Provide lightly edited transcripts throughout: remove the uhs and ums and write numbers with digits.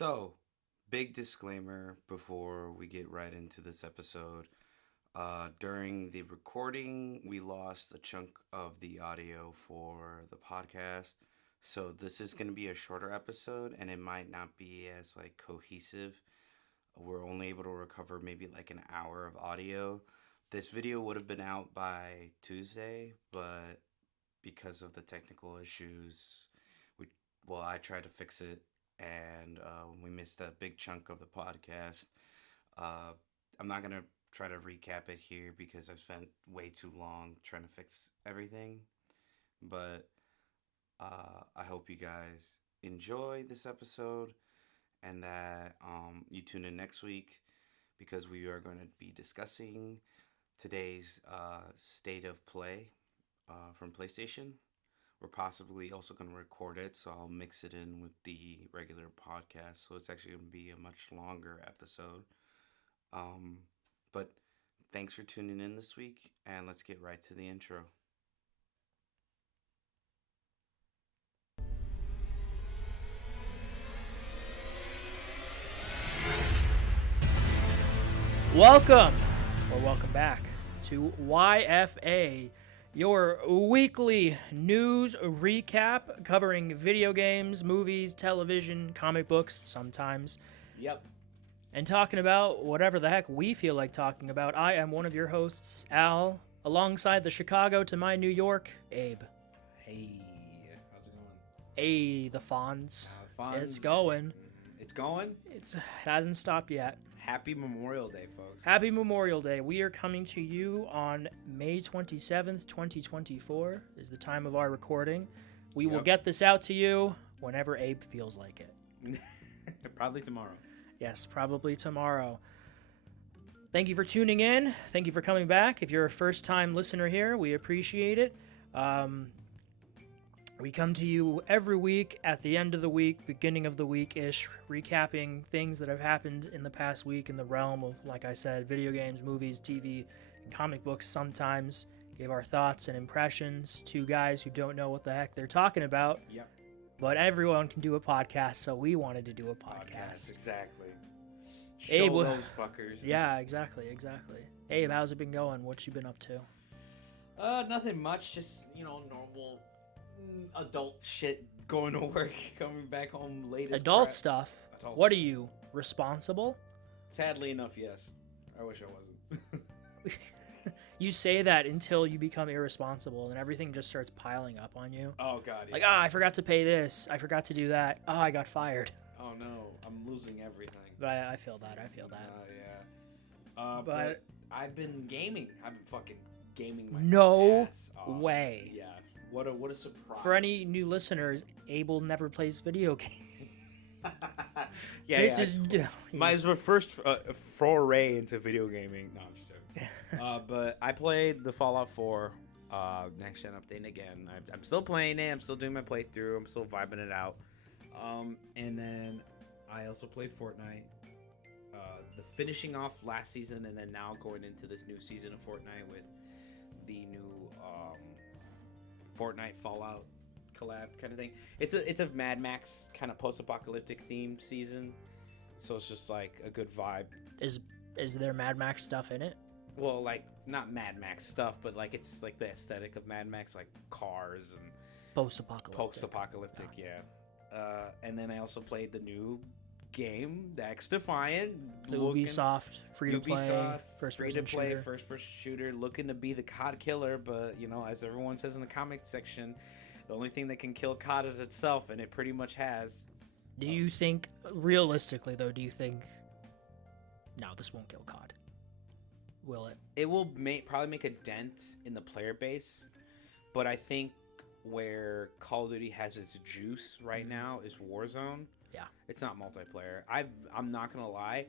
So, big disclaimer before we get right into this episode. During the recording, we lost a chunk of the audio for the podcast. So, this is going to be a shorter episode and it might not be as cohesive. We're only able to recover maybe like an hour of audio. This video would have been out by Tuesday, but because of the technical issues, we I tried to fix it, and we missed a big chunk of the podcast. Uh, I'm not gonna try to recap it here because I've spent way too long trying to fix everything. But I hope you guys enjoy this episode and that you tune in next week because we are going to be discussing today's state of play from PlayStation. We're possibly also going to record it, so I'll mix it in with the regular podcast. So it's actually going to be a much longer episode. Um, but thanks for tuning in this week, and let's get right to the intro. Welcome back to YFA, your weekly news recap covering video games, movies, television, comic books sometimes, Yep. and talking about whatever the heck we feel like talking about. I am one of your hosts, Al, alongside the Chicago to my New York, Abe. Hey, how's it going? Hey, the Fonz. Fonz. It's going. It's going? It hasn't stopped yet. Happy Memorial Day, folks. Happy Memorial Day. We are coming to you on May 27th, 2024 is the time of our recording. We will get this out to you whenever Abe feels like it. Probably tomorrow. Yes, probably tomorrow. Thank you for tuning in. Thank you for coming back. If you're a first-time listener here, we appreciate it. We come to you every week at the end of the week, beginning of the week-ish, recapping things that have happened in the past week in the realm of, like I said, video games, movies, TV, and comic books sometimes. Give our thoughts and impressions to guys who don't know what the heck they're talking about. Yep. But everyone can do a podcast, so we wanted to do a podcast. Exactly. Show Abe, those fuckers. Yeah, exactly. Abe, how's it been going? What you been up to? Nothing much. Just, normal adult shit. Going to work, coming back home late as Adult crap. stuff? Adult What are stuff. you, responsible? Sadly enough, yes. I wish I wasn't. You say that until you become irresponsible and everything just starts piling up on you. Oh, God, yeah. Like, I forgot to pay this. I forgot to do that. I got fired. Oh, no. I'm losing everything. But I feel that. Oh, yeah. But I've been gaming. I've been fucking gaming my No ass off. way. Yeah. What a surprise. For any new listeners, Abel never plays video games. Yeah, This yeah. is... My first foray into video gaming. No, I'm just joking. But I played the Fallout 4 next gen update again. I'm still playing it. I'm still doing my playthrough. I'm still vibing it out. And then I also played Fortnite. The finishing off last season, and then now going into this new season of Fortnite with the new Fortnite Fallout collab kind of thing. It's a Mad Max kind of post-apocalyptic themed season, so it's just like a good vibe. Is there Mad Max stuff in it? Well, like not Mad Max stuff, but like it's like the aesthetic of Mad Max, like cars and post-apocalyptic. Yeah. And then I also played the new game, the X Defiant, The Ubisoft free-to-play, first-person shooter, looking to be the COD killer, but as everyone says in the comic section, the only thing that can kill COD is itself, and it pretty much has. Do you think, realistically though, no, this won't kill COD? Will it? It will probably make a dent in the player base, but I think where Call of Duty has its juice right now is Warzone. Yeah. It's not multiplayer. I'm not gonna lie.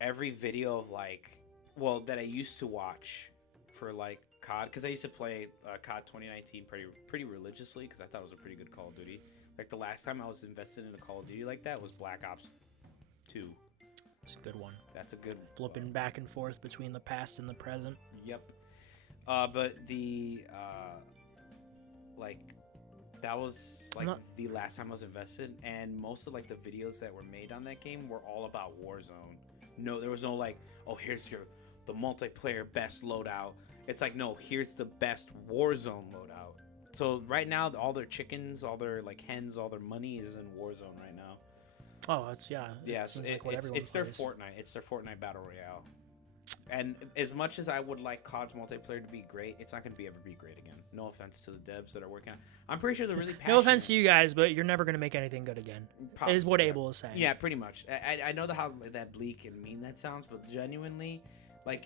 Every video of that I used to watch for COD, because I used to play COD 2019 pretty religiously because I thought it was a pretty good Call of Duty. Like the last time I was invested in a Call of Duty like that was Black Ops 2. It's a good one. That's a good Flipping back and forth between the past and the present. Yep. But the that was I'm like not- the last time I was invested, and most of like the videos that were made on that game were all about Warzone. No, there was no like, oh, here's the multiplayer best loadout. It's like, no, here's the best Warzone loadout. So right now, all their chickens, all their like hens, all their money is in Warzone right now. Oh, it's yeah. Yeah, It seems like what everyone it's their plays. Fortnite. It's their Fortnite battle royale. And as much as I would like COD's multiplayer to be great, it's not going to ever be great again. No offense to the devs that are working on. I'm pretty sure they're really passionate. No offense to you guys, but you're never gonna make anything good again. Is what Possibly. Abel is saying. Yeah, pretty much. I know how that bleak and mean that sounds, but genuinely, like,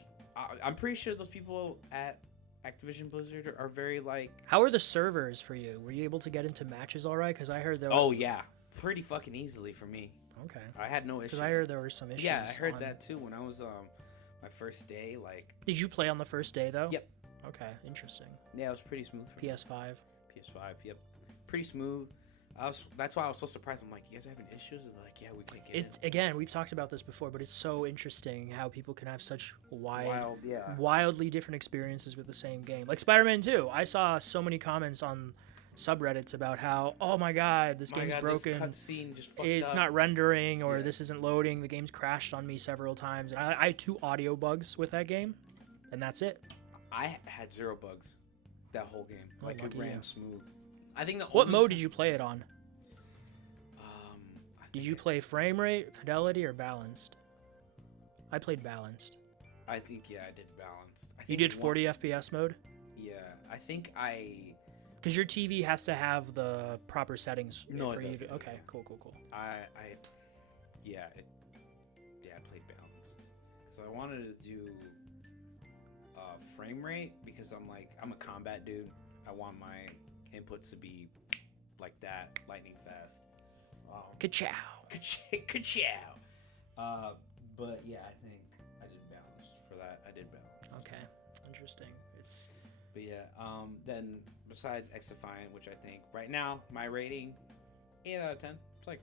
I'm pretty sure those people at Activision Blizzard are very like. How are the servers for you? Were you able to get into matches all right? Because I heard there. Were... Oh yeah, pretty fucking easily for me. Okay. I had no issues. Because I heard there were some issues. Yeah, I heard on- that too when I was my first day. Like, Did you play on the first day though? Yep. Okay, interesting. yeah, it was pretty smooth. For me. PS5. PS5, yep, pretty smooth. That's why I was so surprised. I'm like, you guys are having issues? And they're like, yeah, we can't get It's again, we've talked about this before, but it's so interesting how people can have such wild, yeah. wildly different experiences with the same game. Like Spider-Man 2. I saw so many comments on subreddits about how, oh my god, this game's broken. This cutscene just fucked It's up. not rendering, or Yeah. this isn't loading. The game's crashed on me several times, and I had 2 audio bugs with that game, and that's it. I had 0 bugs that whole game. Oh, Like it lucky ran you. smooth. I think the What only mode ti- did you play it on? I Did think you play frame rate, fidelity, or balanced? I played balanced. I think yeah, I did balanced. I You think did one- 40 FPS mode? Yeah, I think I Because your TV has to have the proper settings No, it for you does, to. it does. Okay, cool. yeah, I played balanced because I wanted to do frame rate because I'm a combat dude. I want my inputs to be like that, lightning fast. Ka-chow. Ka-chow. But yeah, I think I did balanced for that. I did balanced. Okay, interesting. It's But yeah, then besides X-Defiant, which I think right now my rating 8 out of 10. It's like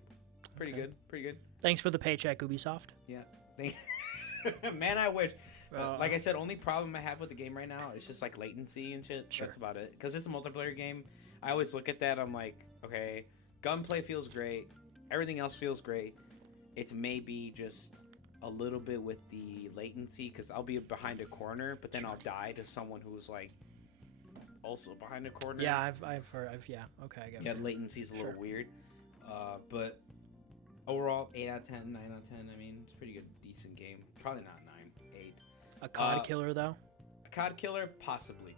pretty Okay. good, pretty good. thanks for the paycheck, Ubisoft. Yeah. Man, I wish. Uh, Like I said, only problem I have with the game right now is just like latency and shit. Sure. That's about it. Because it's a multiplayer game. I always look at that. I'm like, okay, gunplay feels great. Everything else feels great. It's maybe just a little bit with the latency because I'll be behind a corner, but then I'll die to someone who's like also behind a corner. Yeah, I've heard. Yeah, okay, I get Yeah, it. latency's a little Sure. weird. But overall, 8 out of 10, 9 out of 10. I mean, it's a pretty good, decent game. Probably not 9, 8. A COD killer though. A COD killer? Possibly.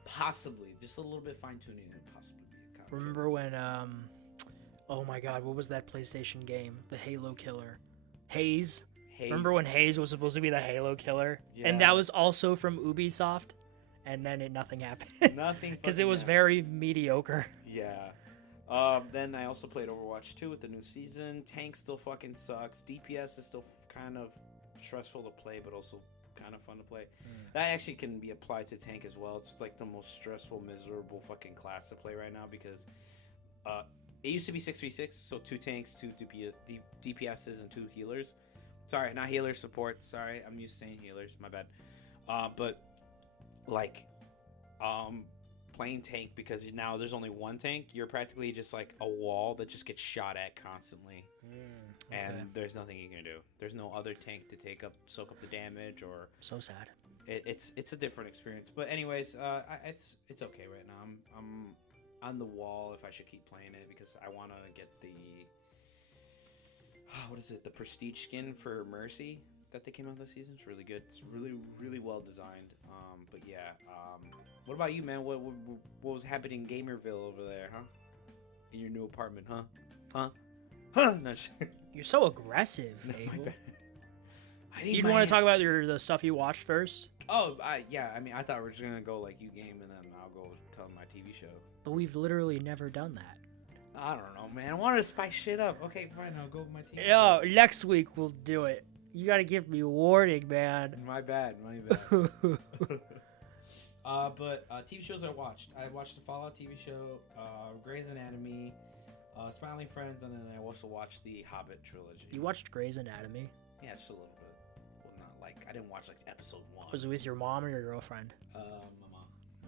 Just a little bit fine tuning and possibly be a COD Remember when oh my god, what was that PlayStation game? The Halo killer. Haze. killer. Remember when Haze was supposed to be the Halo killer? And Yeah. that was also from Ubisoft, and then nothing happened. Nothing. Because it fucking was happened. very mediocre. Yeah. Then I also played Overwatch 2 with the new season. Tank still fucking sucks. DPS is still kind of stressful to play, but also kind of fun to play. That actually can be applied to Tank as well. It's like the most stressful, miserable fucking class to play right now because it used to be 6v6, so 2 tanks, 2 DPSs, and 2 healers. Sorry, not healers, support. Sorry, I'm used to saying healers. My bad. But like, playing tank because now there's only one tank. You're practically just like a wall that just gets shot at constantly, and there's nothing you can do. There's no other tank to soak up the damage, or So sad. it's a different experience. But anyways, it's okay right now. I'm on the wall if I should keep playing it because I want to get the what is it? The prestige skin for Mercy that they came out this season. It's really good. It's really well designed. But yeah. What about you, man? What was happening in Gamerville over there, huh? In your new apartment, huh? No, You're so aggressive, my Abel. bad. You didn't want to talk about the stuff you watched first? Oh, yeah. I mean, I thought we were just gonna go like you game, and then I'll go tell my TV show. But we've literally never done that. I don't know, man. I wanted to spice shit up. Okay, fine. I'll go with my TV No, next week we'll do it. You gotta give me a warning, man. show. My bad. But TV shows I watched. I watched the Fallout TV show, Grey's Anatomy, Smiling Friends, and then I also watched the Hobbit trilogy. You watched Grey's Anatomy? Yeah, just a little bit. Well, not like I didn't watch like episode 1. Was it with your mom or your girlfriend? My mom?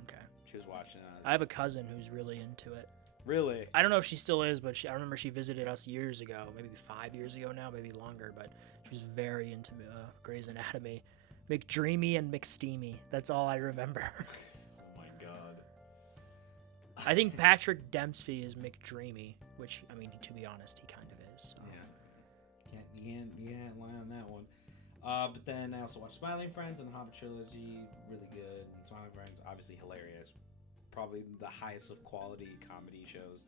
Okay. She was watching. I have a cousin who's really into it. Really? I don't know if she still is, but I remember she visited us years ago, maybe 5 years ago now, maybe longer. But she was very into Grey's Anatomy. McDreamy and McSteamy. That's all I remember. Oh my god. I think Patrick Dempsey is McDreamy, which, I mean, to be honest, he kind of is. So. Yeah. You can't lie on that one. But then I also watched Smiling Friends and the Hobbit trilogy. Really good. Smiling Friends, obviously hilarious. Probably the highest of quality comedy shows.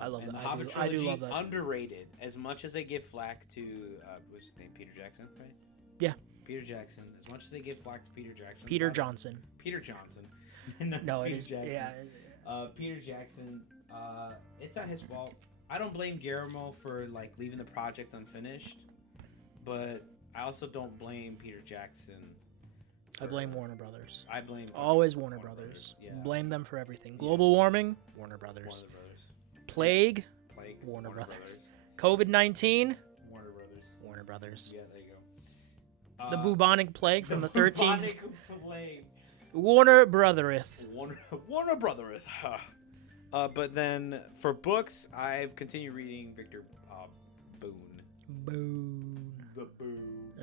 I love and that. The Hobbit I do trilogy, love that. underrated. As much as they give flack to, what's his name? Peter Jackson, right? Yeah. Peter Jackson. As much as they give flack to Peter Jackson. Peter Johnson. Peter Johnson. No, it Peter is. Jackson. Yeah. Peter Jackson. It's not his fault. I don't blame Guillermo for like leaving the project unfinished, but I also don't blame Peter Jackson. I blame Warner Brothers. I blame Always Warner Brothers. Yeah. Blame them for everything. Global warming, Warner Brothers. Warner Brothers. Plague, Plague, Warner Brothers. COVID-19, Warner Brothers. Warner Brothers. Yeah, there you go. The bubonic plague from the 13th. bubonic plague. Warner Brothereth. Warner Brothers. But then for books, I've continued reading Victor Boone. Boone. The Boone.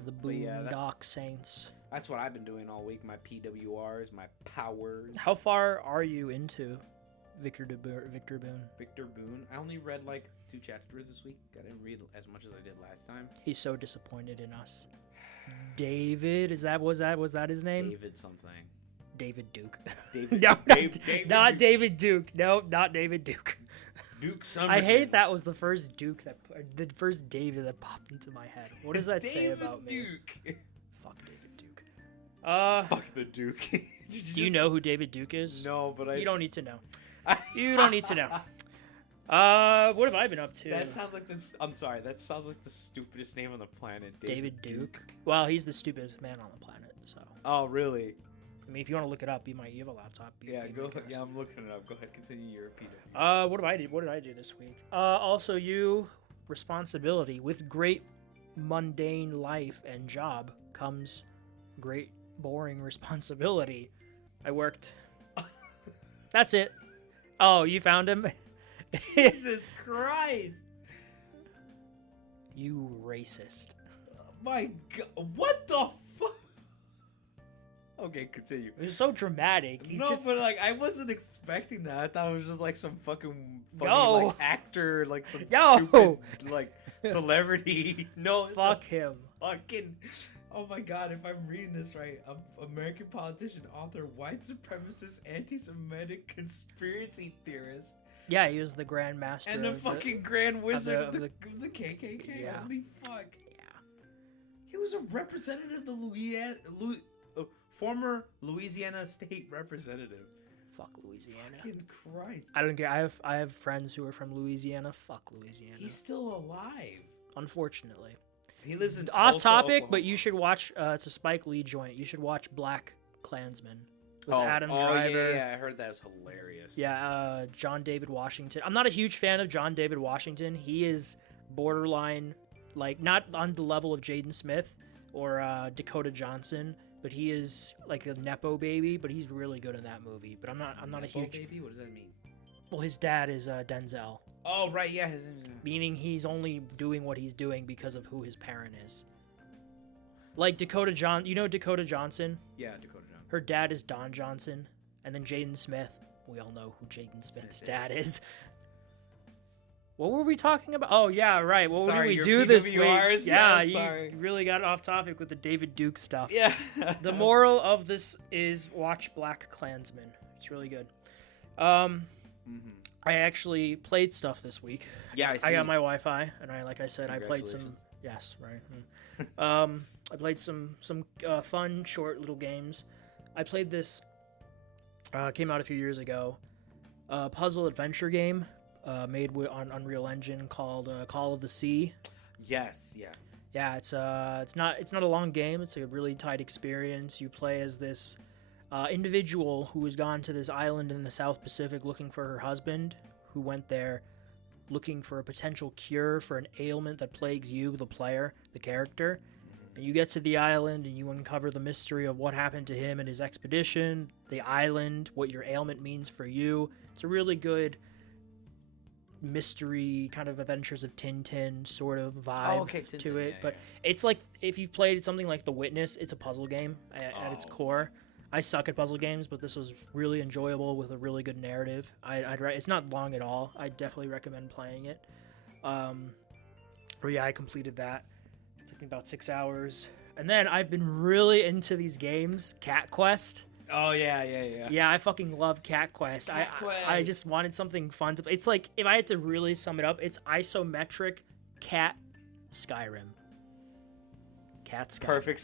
The But yeah, Boondock Saints. That's what I've been doing all week. My PWRs, my powers. How far are you into Victor Boone? Victor Boone. I only read like 2 chapters this week. I didn't read as much as I did last time. He's so disappointed in us. David, was that his name? David something. David Duke. David. No, David not Duke. David Duke. No, not David Duke. Duke Somerville. I hate that was the first Duke the first David that popped into my head. What does that say about me? Duke. Fuck David Duke. Fuck the Duke. Do you know who David Duke is? No, but You don't need to know. You don't need to know. What have I been up to? That sounds like the. I'm sorry. That sounds like the stupidest name on the planet. David Duke. Well, he's the stupidest man on the planet. So, Oh, really? I mean, if you want to look it up, you have a laptop. Yeah, go ahead. Yeah, I'm looking it up. Go ahead. Continue your repeat. What did I do this week? Also, responsibility. With great mundane life and job comes great boring responsibility. I worked. That's it. Oh, you found him? Jesus Christ! You racist. My God, what the fuck? Okay, continue. It was so dramatic. He's just... but like I wasn't expecting that. I thought it was just like some fucking funny Yo. like actor, like some Yo. stupid like celebrity. No, it's Fuck him. fucking. Oh my God! If I'm reading this right, American politician, author, white supremacist, anti-Semitic conspiracy theorist, Yeah, he was the Grand Master. and the of fucking Grand Wizard of the- the KKK. Yeah. Holy fuck! Yeah. He was a representative of the former Louisiana state representative. Fuck Louisiana. Fucking Christ! I don't care. I have friends who are from Louisiana. Fuck Louisiana. He's still alive. Unfortunately. He lives in Off Tulsa, topic, but Oklahoma. you should watch. It's a Spike Lee joint. You should watch Black Klansman with Adam Driver. Yeah, I heard that was hilarious. Yeah, John David Washington. I'm not a huge fan of John David Washington. He is borderline, like not on the level of Jaden Smith or Dakota Johnson, but he is like a nepo baby. But he's really good in that movie. But I'm not a Nepo huge. baby. What does that mean? Well, his dad is Denzel, Oh right, yeah. meaning he's only doing what he's doing because of who his parent is. Like Dakota you know Dakota Johnson? Yeah, Dakota Johnson. Her dad is Don Johnson, and then Jaden Smith. We all know who Jaden Smith's dad is. What were we talking about? Oh yeah, right. What Sorry, did we your do this week? PWRs? Yeah, Yeah, sorry. you really got off topic with the David Duke stuff. Yeah. The moral of this is watch Black Klansman. It's really good. I actually played stuff this week. Yeah, I see. I got my Wi-Fi, and like I said, I played some. Yes, right. I played some fun short little games. I played this. Came out a few years ago. Puzzle adventure game made on Unreal Engine called Call of the Sea. Yes. Yeah. Yeah, it's not a long game. It's a really tight experience. You play as this individual who has gone to this island in the South Pacific looking for her husband, who went there looking for a potential cure for an ailment that plagues you, the player, the character. And you get to the island and you uncover the mystery of what happened to him and his expedition, the island, what your ailment means for you. It's a really good mystery kind of Adventures of Tintin sort of vibe Oh, okay, to Tintin, it. yeah, But yeah. it's like if you've played something like The Witness, it's a puzzle game at its Oh. core. I suck at puzzle games, but this was really enjoyable with a really good narrative. It's not long at all. I definitely recommend playing it. But yeah, I completed that. It took me about 6 hours. And then I've been really into these games, Cat Quest. Oh yeah. Yeah, I fucking love Cat Quest. Cat I Quest. just wanted something fun to. It's like if I had to really sum it up, it's isometric cat Skyrim. Cat Skyrim. Perfect.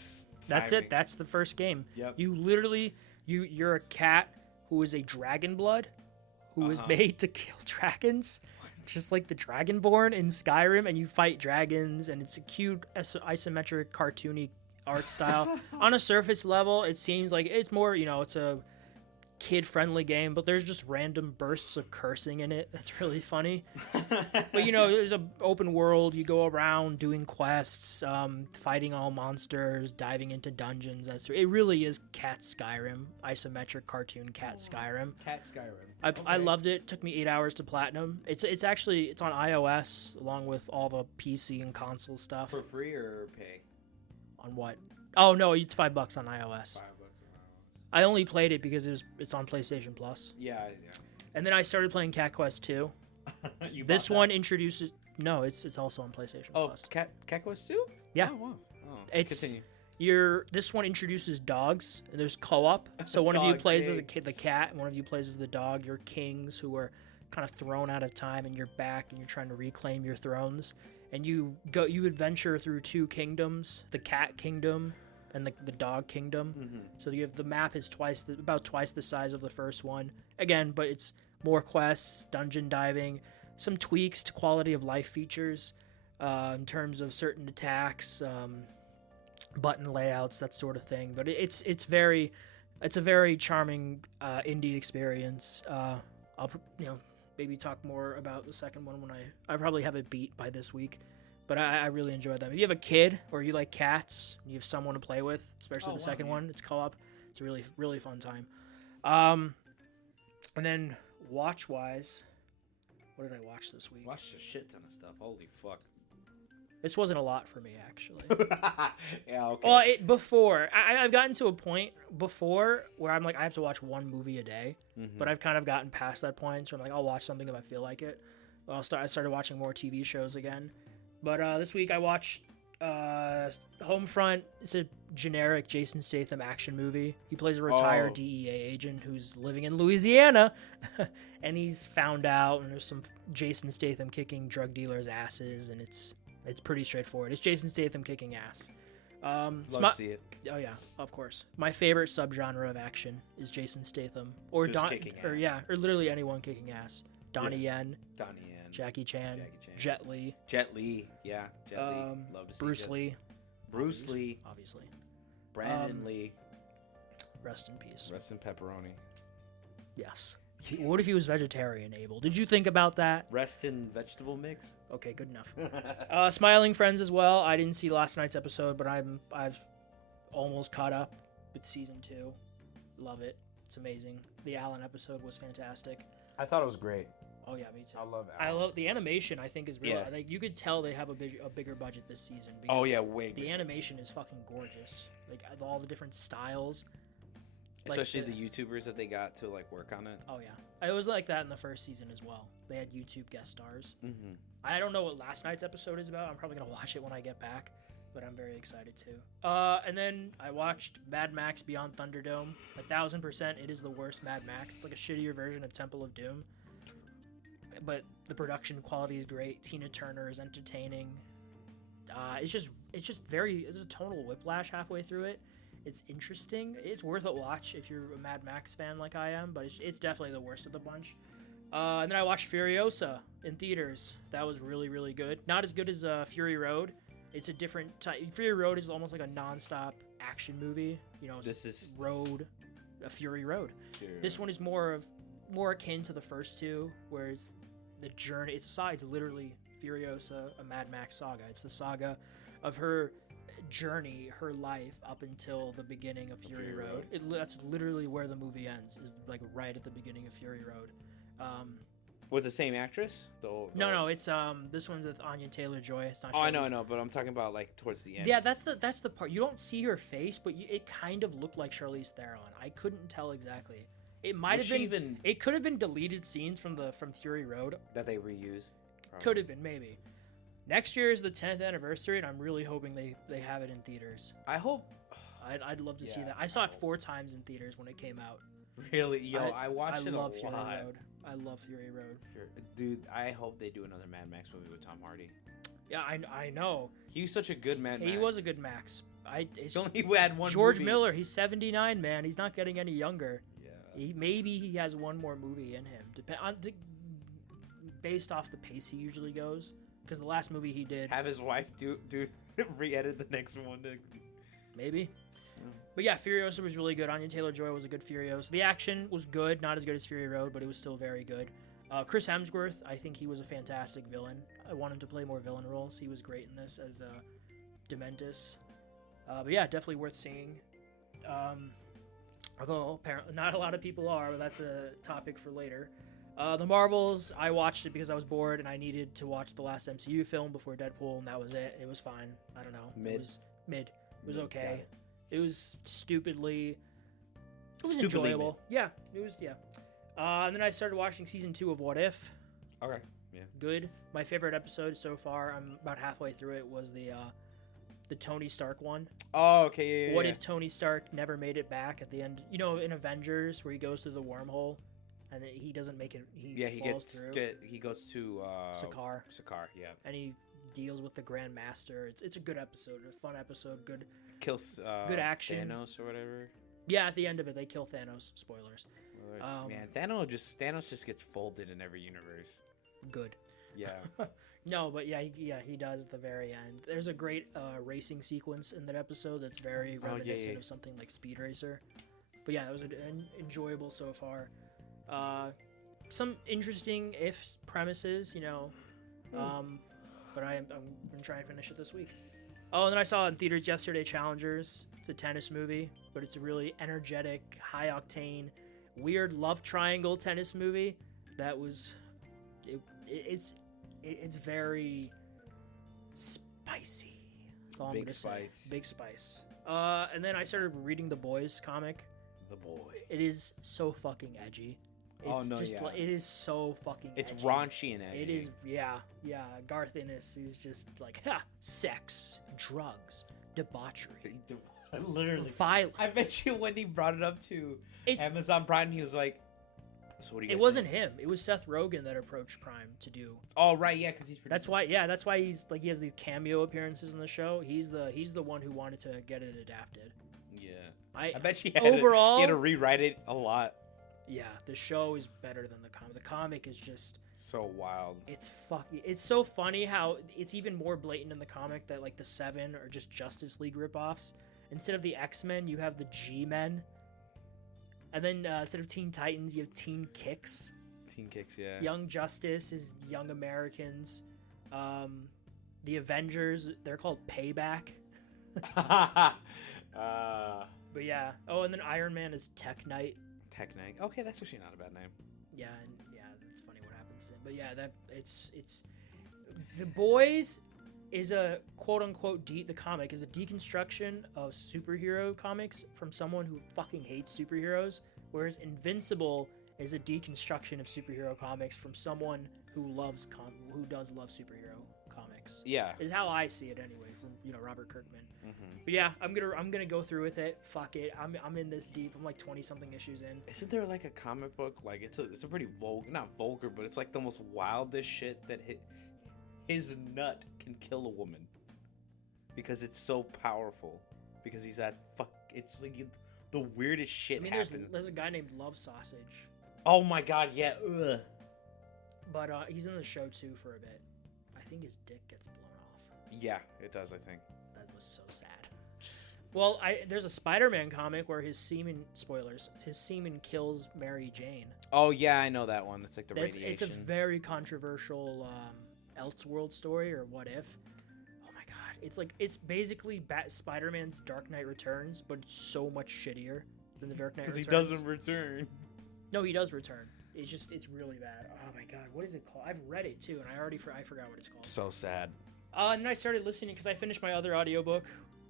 That's it. That's the first game. Yep. You literally you're a cat who is a dragon blood who is Uh-huh. made to kill dragons. Just like the Dragonborn in Skyrim, and you fight dragons, and it's a cute isometric cartoony art style. On a surface level, it seems like it's more, it's a kid-friendly game, but there's just random bursts of cursing in it. That's really funny. But there's an open world. You go around doing quests, fighting all monsters, diving into dungeons. It really is Cat Skyrim, isometric cartoon Cat Skyrim. Cat Skyrim. I loved it. Took me 8 hours to platinum. It's on iOS along with all the PC and console stuff. For free or pay? On what? Oh no, it's $5 on iOS. $5. I only played it because it's on PlayStation Plus. Yeah. And then I started playing Cat Quest 2. You This bought that? one introduces. No, it's also on PlayStation Oh, Plus. Cat Quest 2? Yeah. Oh, wow. Oh, It's continue. This one introduces dogs, and there's co-op. So one of you Dogs, plays as yay. the cat, and one of you plays as the dog. You're kings who are kind of thrown out of time, and you're back, and you're trying to reclaim your thrones. And you adventure through two kingdoms: the cat kingdom and the dog kingdom. Mm-hmm. So you have the map is about twice the size of the first one. Again, but it's more quests, dungeon diving, some tweaks to quality of life features in terms of certain attacks, button layouts, that sort of thing. But it's a very charming indie experience. I'll maybe talk more about the second one when I probably have it beat by this week. But I really enjoyed them. If you have a kid or you like cats and you have someone to play with, especially the second one, it's co-op. It's a really, really fun time. And then watch-wise, what did I watch this week? Watched a shit ton of stuff. Holy fuck. This wasn't a lot for me, actually. Yeah, okay. Well, I've gotten to a point before where I'm like, I have to watch one movie a day. Mhm. But I've kind of gotten past that point. So I'm like, I'll watch something if I feel like it. I started watching more TV shows again. But this week I watched Homefront. It's a generic Jason Statham action movie. He plays a retired Oh. DEA agent who's living in Louisiana, and he's found out, and there's some Jason Statham kicking drug dealers' asses, and it's pretty straightforward. It's Jason Statham kicking ass. Love to see it. Oh yeah, of course. My favorite subgenre of action is Jason Statham, or Just kicking ass. or literally anyone kicking ass. Donnie Yen, Donnie Yen. Jackie Chan, Jackie Chan. Jet Li, Jet Li. Yeah, Jet Li. Love to see Bruce Jet- Lee, Bruce Lee. obviously. Brandon Um, Lee. Rest in peace. Rest in pepperoni. Yes. What if he was vegetarian, Abel? Did you think about that? Rest in vegetable mix. Okay, good enough. Smiling Friends as well. I didn't see last night's episode, but I've almost caught up with season 2. Love it. It's amazing. The Alan episode was fantastic. I thought it was great. Oh yeah, me too. I love The animation. I think is real. Yeah. Like you could tell they have a bigger budget this season. Oh because yeah, way. The animation is fucking gorgeous. Like all the different styles. like Especially the- the YouTubers that they got to like work on it. Oh yeah, it was like that in the first season as well. They had YouTube guest stars. Mm-hmm. I don't know what last night's episode is about. I'm probably gonna watch it when I get back, but I'm very excited too. And then I watched Mad Max Beyond Thunderdome. 1000%, it is the worst Mad Max. It's like a shittier version of Temple of Doom, but the production quality is great. Tina Turner is entertaining. It's a tonal whiplash halfway through it. It's interesting. It's worth a watch if you're a Mad Max fan like I am, but it's definitely the worst of the bunch. And then I watched Furiosa in theaters. That was really, really good. Not as good as Fury Road. It's a different type. Fury Road is almost like a non-stop action movie. This is a Fury Road. This one is more akin to the first two, where it's the journey. It's literally Furiosa, a Mad Max saga. It's the saga of her journey, her life up until the beginning of Fury Road. That's literally where the movie ends. Is like right at the beginning of Fury Road. With the same actress? No, it's this one's with Anya Taylor-Joy. It's not. Oh, I Charlize. know, but I'm talking about like towards the end. Yeah, that's the part. You don't see her face, but it kind of looked like Charlize Theron. I couldn't tell exactly. It might have been. It could have been deleted scenes from Fury Road. That they reused. Probably. Could have been, maybe. Next year is the 10th anniversary, and I'm really hoping they have it in theaters. I hope. I'd love to see that. I saw it 4 times in theaters when it came out. Really? Yo, I watched it a lot. Fury Road. I love Fury Road. Dude, I hope they do another Mad Max movie with Tom Hardy. Yeah, I know. He was such a good Mad Max. He was a good Max. He only had one George movie. Miller, he's 79, man. He's not getting any younger. Yeah. Maybe he has one more movie in him. Based off the pace he usually goes. Because the last movie he did... Have his wife do re-edit the next one. Maybe. But yeah, Furiosa was really good. Anya Taylor-Joy was a good Furiosa. The action was good. Not as good as Fury Road, but it was still very good. Chris Hemsworth, I think he was a fantastic villain. I want him to play more villain roles. He was great in this as Dementus. But yeah, definitely worth seeing. Although apparently not a lot of people are, but that's a topic for later. The Marvels, I watched it because I was bored and I needed to watch the last MCU film before Deadpool, and that was it. It was fine. I don't know. Mid. It was mid. It was okay. It. It was stupidly. It was enjoyable. Mid. Yeah, it was. Yeah. And then I started watching season 2 of What If. Okay. Yeah. Good. My favorite episode so far, I'm about halfway through it, was the Tony Stark one. Oh, okay. Yeah. What if Tony Stark never made it back at the end? You know, in Avengers, where he goes through the wormhole, and then he doesn't make it. He falls through. He goes to Sakaar. Sakaar, yeah. And he deals with the Grand Master. It's a good episode, a fun episode. Good. Kills. Good action. Thanos or whatever. Yeah, at the end of it, they kill Thanos. Spoilers. Man, Thanos just gets folded in every universe. Good. Yeah. No, but yeah, he does at the very end. There's a great racing sequence in that episode that's very reminiscent of something like Speed Racer. But yeah, it was enjoyable so far. Some interesting premises, you know. But I'm gonna try and finish it this week. Oh, and then I saw in theaters yesterday Challengers. It's a tennis movie, but it's a really energetic, high octane, weird love triangle tennis movie. That was, it's very spicy. That's all I'm gonna say. Big spice. And then I started reading the Boys comic. The Boy. It is so fucking edgy. It is so fucking It's edgy. raunchy and edgy. It is, yeah. Garth Ennis is just like, sex, drugs, debauchery, literally violence. I bet you when he brought it up to Amazon Prime, he was like, so what do you guys It wasn't think? him. It was Seth Rogen that approached Prime to do. Oh, right, yeah, because he's That's why he's like, he has these cameo appearances in the show. He's the one who wanted to get it adapted. Yeah. I bet he overall he had to rewrite it a lot. Yeah, the show is better than the comic. The comic is just so wild. It's so funny how it's even more blatant in the comic that like the Seven are just Justice League ripoffs. Instead of the X-Men, you have the G-Men. And then instead of Teen Titans, you have Teen Kicks. Teen Kicks, yeah. Young Justice is Young Americans. The Avengers, they're called Payback. But yeah. Oh, and then Iron Man is Tech Knight. Tech Knight. Okay, that's actually not a bad name. Yeah, and that's funny what happens to him. But yeah, it's The Boys is a quote unquote the comic is a deconstruction of superhero comics from someone who fucking hates superheroes, whereas Invincible is a deconstruction of superhero comics from someone who does love superhero comics. Yeah, is how I see it anyway, from Robert Kirkman. Mm-hmm. But yeah, I'm gonna go through with it. Fuck it, I'm in this deep. I'm like 20 something issues in. Isn't there like a comic book like it's a pretty not vulgar, but it's like the most wildest shit that his nut can kill a woman because it's so powerful, because he's that it's like the weirdest shit happens. There's a guy named Love Sausage. Oh my god, yeah. Ugh. But he's in the show too for a bit. I think his dick gets blown off. Yeah, it does, I think. That was so sad. Well, there's a Spider-Man comic where his semen kills Mary Jane. Oh yeah, I know that one. It's like the radiation. It's a very controversial Elseworld story, or What If. Oh my god, it's basically Spider-Man's Dark Knight Returns, but it's so much shittier than the Dark Knight Returns. Because he doesn't return. No, he does return. It's really bad. Oh my god, what is it called? I've read it too, and I forgot what it's called. So sad. And then I started listening because I finished my other audiobook,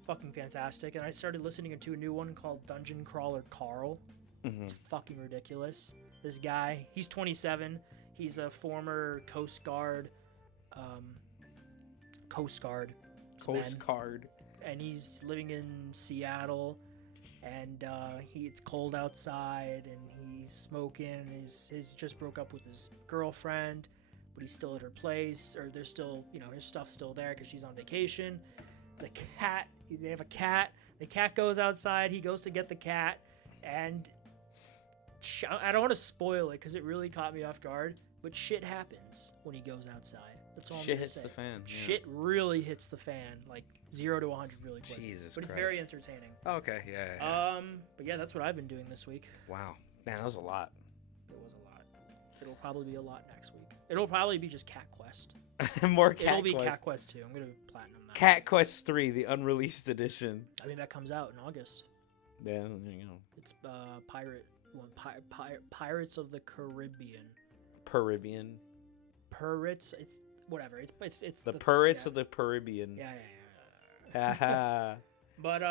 fucking fantastic, and I started listening to a new one called Dungeon Crawler Carl. Mm-hmm. It's fucking ridiculous. This guy, he's 27. He's a former Coast Guard. Coast Guard. And he's living in Seattle, and it's cold outside, and he's smoking. He's just broke up with his girlfriend, but he's still at her place, or there's still, his stuff's still there because she's on vacation. They have a cat. The cat goes outside. He goes to get the cat, and I don't want to spoil it because it really caught me off guard, but shit happens when he goes outside. That's all I'm Shit gonna hits say. the fan. Yeah. Shit really hits the fan, like 0 to 100 really quick. Jesus but it's Christ. very entertaining. Okay, yeah. But yeah, that's what I've been doing this week. Wow. Man, that was a lot. It was a lot. It'll probably be a lot next week. It'll probably be just Cat Quest. More Cat It'll be Quest. Cat Quest 2. I'm gonna platinum that. Cat Quest 3, the unreleased edition. I mean, that comes out in August. Yeah, there you go. It's Pirates of the Caribbean. Caribbean. Pirates. It's whatever. It's The Pirates of the Caribbean. Yeah. Haha. But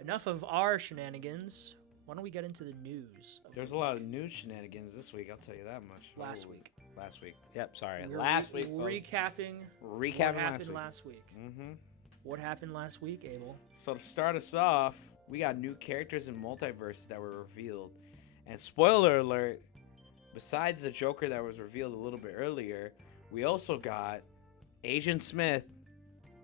enough of our shenanigans. Why don't we get into the news? There's a lot of news shenanigans this week, I'll tell you that much. Last Ooh. week. Last week. Yep, sorry. We're Last week, folks. Recapping what happened last week. Mm-hmm. What happened last week, Abel? So to start us off, we got new characters in multiverses that were revealed. And spoiler alert, besides the Joker that was revealed a little bit earlier, we also got Agent Smith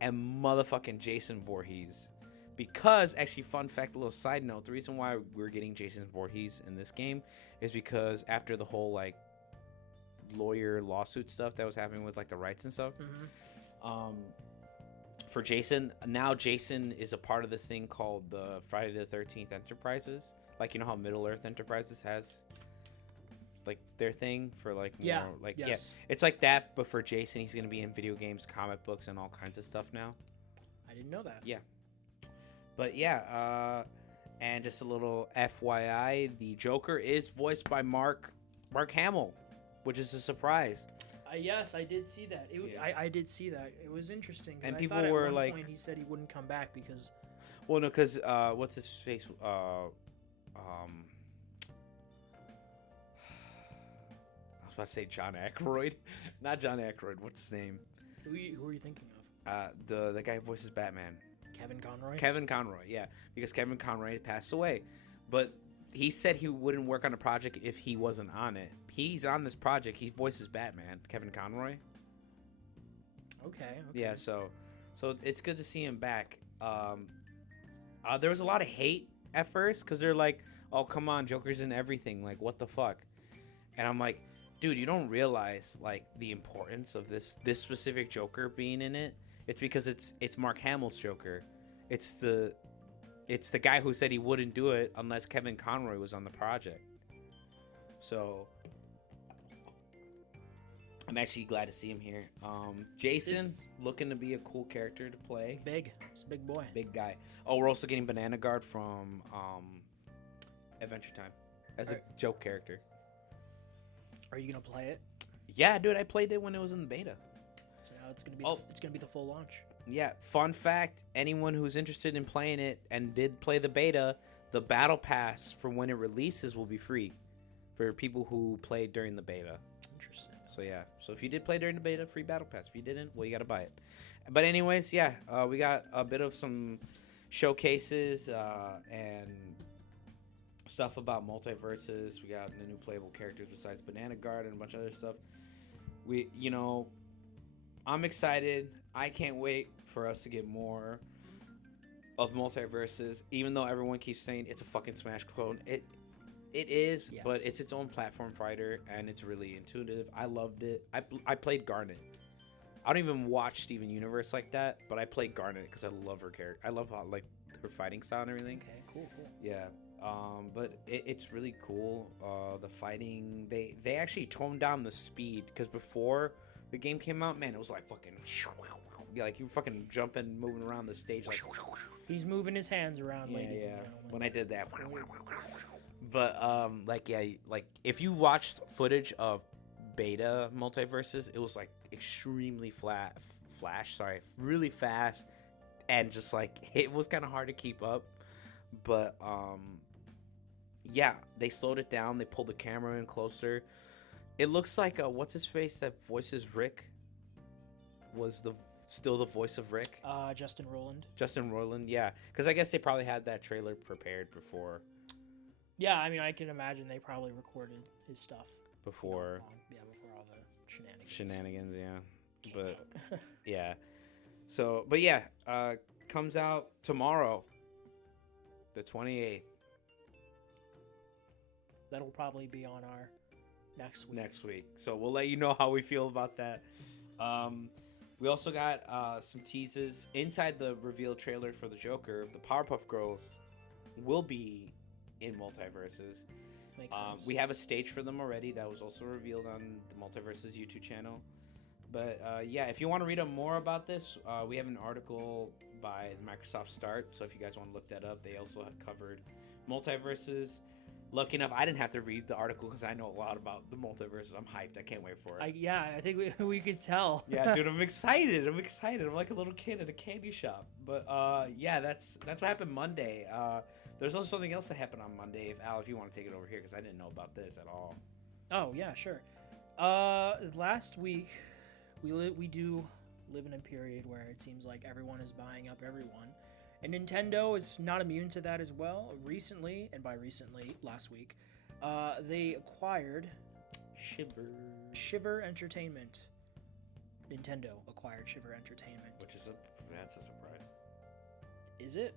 and motherfucking Jason Voorhees. Because, actually, fun fact, a little side note, the reason why we're getting Jason Voorhees in this game is because after the whole, like, lawyer lawsuit stuff that was happening with, like, the rights and stuff, for Jason, now Jason is a part of this thing called the Friday the 13th Enterprises. Like, you know how Middle-earth Enterprises has, like, their thing for, like, Yeah. more, like, Yes. yeah. It's like that, but for Jason, he's going to be in video games, comic books, and all kinds of stuff now. I didn't know that. Yeah. But yeah, and just a little FYI, the Joker is voiced by Mark Hamill, which is a surprise. Yes, I did see that. Yeah. I did see that. It was interesting. And I people thought at were one like- point he said he wouldn't come back because Well, no, because what's his face? I was about to say John Aykroyd, not John Aykroyd. What's his name? who are you thinking of? The guy who voices Batman. Kevin Conroy. Kevin Conroy, yeah, because Kevin Conroy passed away, but he said he wouldn't work on a project if he wasn't on it. He's on this project. He voices Batman, Kevin Conroy. Okay. Yeah, so it's good to see him back. There was a lot of hate at first because they're like, "Oh, come on, Joker's in everything. Like, what the fuck?" And I'm like, dude, you don't realize like the importance of this specific Joker being in it. It's because it's Mark Hamill's Joker. It's the guy who said he wouldn't do it unless Kevin Conroy was on the project. So I'm actually glad to see him here. Jason looking to be a cool character to play. He's big. He's a big boy. Big guy. Oh, we're also getting Banana Guard from Adventure Time as a joke character. Are you gonna play it? Yeah, dude, I played it when it was in the beta. So now it's gonna be it's gonna be the full launch. Yeah, fun fact, anyone who's interested in playing it and did play the beta, the battle pass for when it releases will be free for people who played during the beta. Interesting. So yeah, so if you did play during the beta, free battle pass. If you didn't, well, you got to buy it. But anyways, yeah, we got a bit of some showcases and stuff about multiverses. We got the new playable characters besides Banana Guard and a bunch of other stuff. I'm excited. I can't wait for us to get more of multiverses, even though everyone keeps saying it's a fucking Smash clone. It is, Yes. but it's its own platform fighter, and it's really intuitive. I loved it. I played Garnet. I don't even watch Steven Universe like that, but I played Garnet because I love her character. I love how like her fighting style and everything. Okay. Cool. Yeah. But it's really cool. The fighting, they actually toned down the speed because before the game came out, man, it was like fucking, like you fucking jumping, moving around the stage like. He's moving his hands around, ladies and Yeah. gentlemen. When I did that, But like yeah, like if you watched footage of beta multiverses, it was like extremely really fast, and just like it was kind of hard to keep up. But yeah, they slowed it down. They pulled the camera in closer. It looks like what's his face that voices Rick was still the voice of Rick. Justin Roiland. Justin Roiland, yeah, because I guess they probably had that trailer prepared before. Yeah, I mean, I can imagine they probably recorded his stuff Before before all the shenanigans. Yeah. came But out. yeah. So, but yeah, comes out tomorrow, the 28th. That'll probably be on our next week. Next week. So we'll let you know how we feel about that. We also got some teases inside the reveal trailer for the Joker. The Powerpuff Girls will be in multiverses. Makes sense. We have a stage for them already that was also revealed on the Multiverses YouTube channel. But yeah, if you want to read up more about this, we have an article by Microsoft Start. So if you guys want to look that up, they also have covered multiverses. Lucky enough, I didn't have to read the article because I know a lot about the multiverses. I'm hyped. I can't wait for it. I think we could tell. Yeah, dude, I'm excited. I'm like a little kid at a candy shop. But yeah, that's what happened Monday. There's also something else that happened on Monday. If you want to take it over here, because I didn't know about this at all. Oh yeah, sure. Last week we do live in a period where it seems like everyone is buying up everyone, and Nintendo is not immune to that as well. Recently, and by recently, last week, they acquired Shiver Entertainment. Nintendo acquired Shiver Entertainment. That's a surprise. Is it?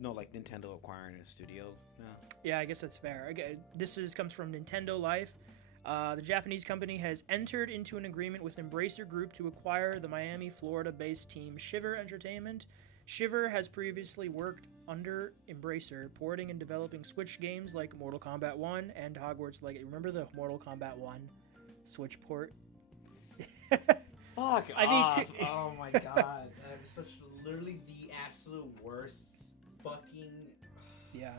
No, like Nintendo acquiring a studio. No. Yeah, I guess that's fair. This comes from Nintendo Life. The Japanese company has entered into an agreement with Embracer Group to acquire the Miami, Florida-based team Shiver Entertainment. Shiver has previously worked under Embracer, porting and developing Switch games like Mortal Kombat 1 and Hogwarts Legacy. Remember the Mortal Kombat 1 Switch port? Fuck I mean, oh my god. That was literally the absolute worst fucking... Yeah.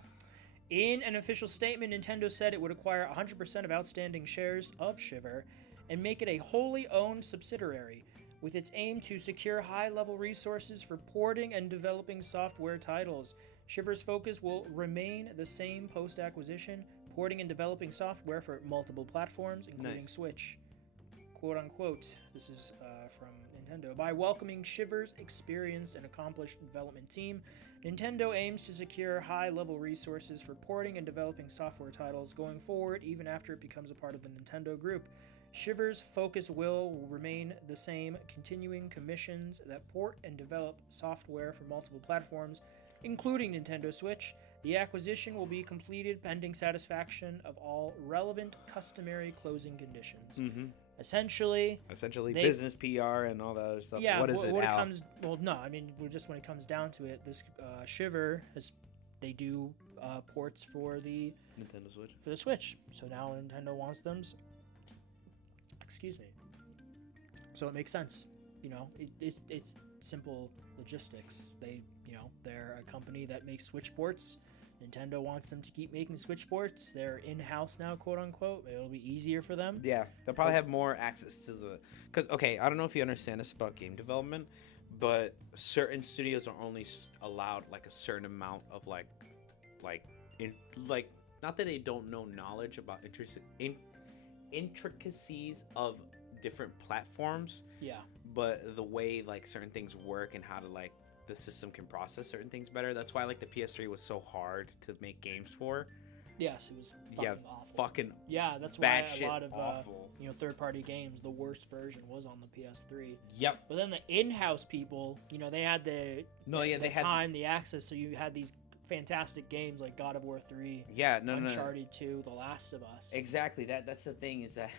In an official statement, Nintendo said it would acquire 100% of outstanding shares of Shiver and make it a wholly owned subsidiary, with its aim to secure high-level resources for porting and developing software titles. Shiver's focus will remain the same post-acquisition, porting and developing software for multiple platforms, including Nice. Switch. Quote-unquote, this is from Nintendo. By welcoming Shiver's experienced and accomplished development team, Nintendo aims to secure high-level resources for porting and developing software titles going forward, even after it becomes a part of the Nintendo Group. Shiver's focus will remain the same, continuing commissions that port and develop software for multiple platforms, including Nintendo Switch. The acquisition will be completed pending satisfaction of all relevant customary closing conditions. Mm-hmm. Essentially, business, PR, and all that other stuff. yeah. What is it, Al? No, I mean, just when it comes down to it, this Shiver they do ports for the Switch. So now Nintendo wants them. Excuse me. So it makes sense. You know, it's simple logistics. They're a company that makes Switch ports. Nintendo wants them to keep making Switch ports. They're in-house now, quote unquote. It'll be easier for them. Yeah, they'll probably have more access to the... Because, okay, I don't know if you understand this about game development, but certain studios are only allowed, like, a certain amount of, not that they don't know knowledge about intricacies of different platforms. Yeah. But the way, like, certain things work and how to, like, the system can process certain things better. That's why, like, the PS3 was so hard to make games for. Yes, it was fucking awful. Fucking yeah, that's why batshit a lot of awful. Third-party games, the worst version was on the PS3. Yep. But then the in-house people, they had the access, so you had these fantastic games like God of War 3, Uncharted 2, The Last of Us. Exactly. That's the thing is that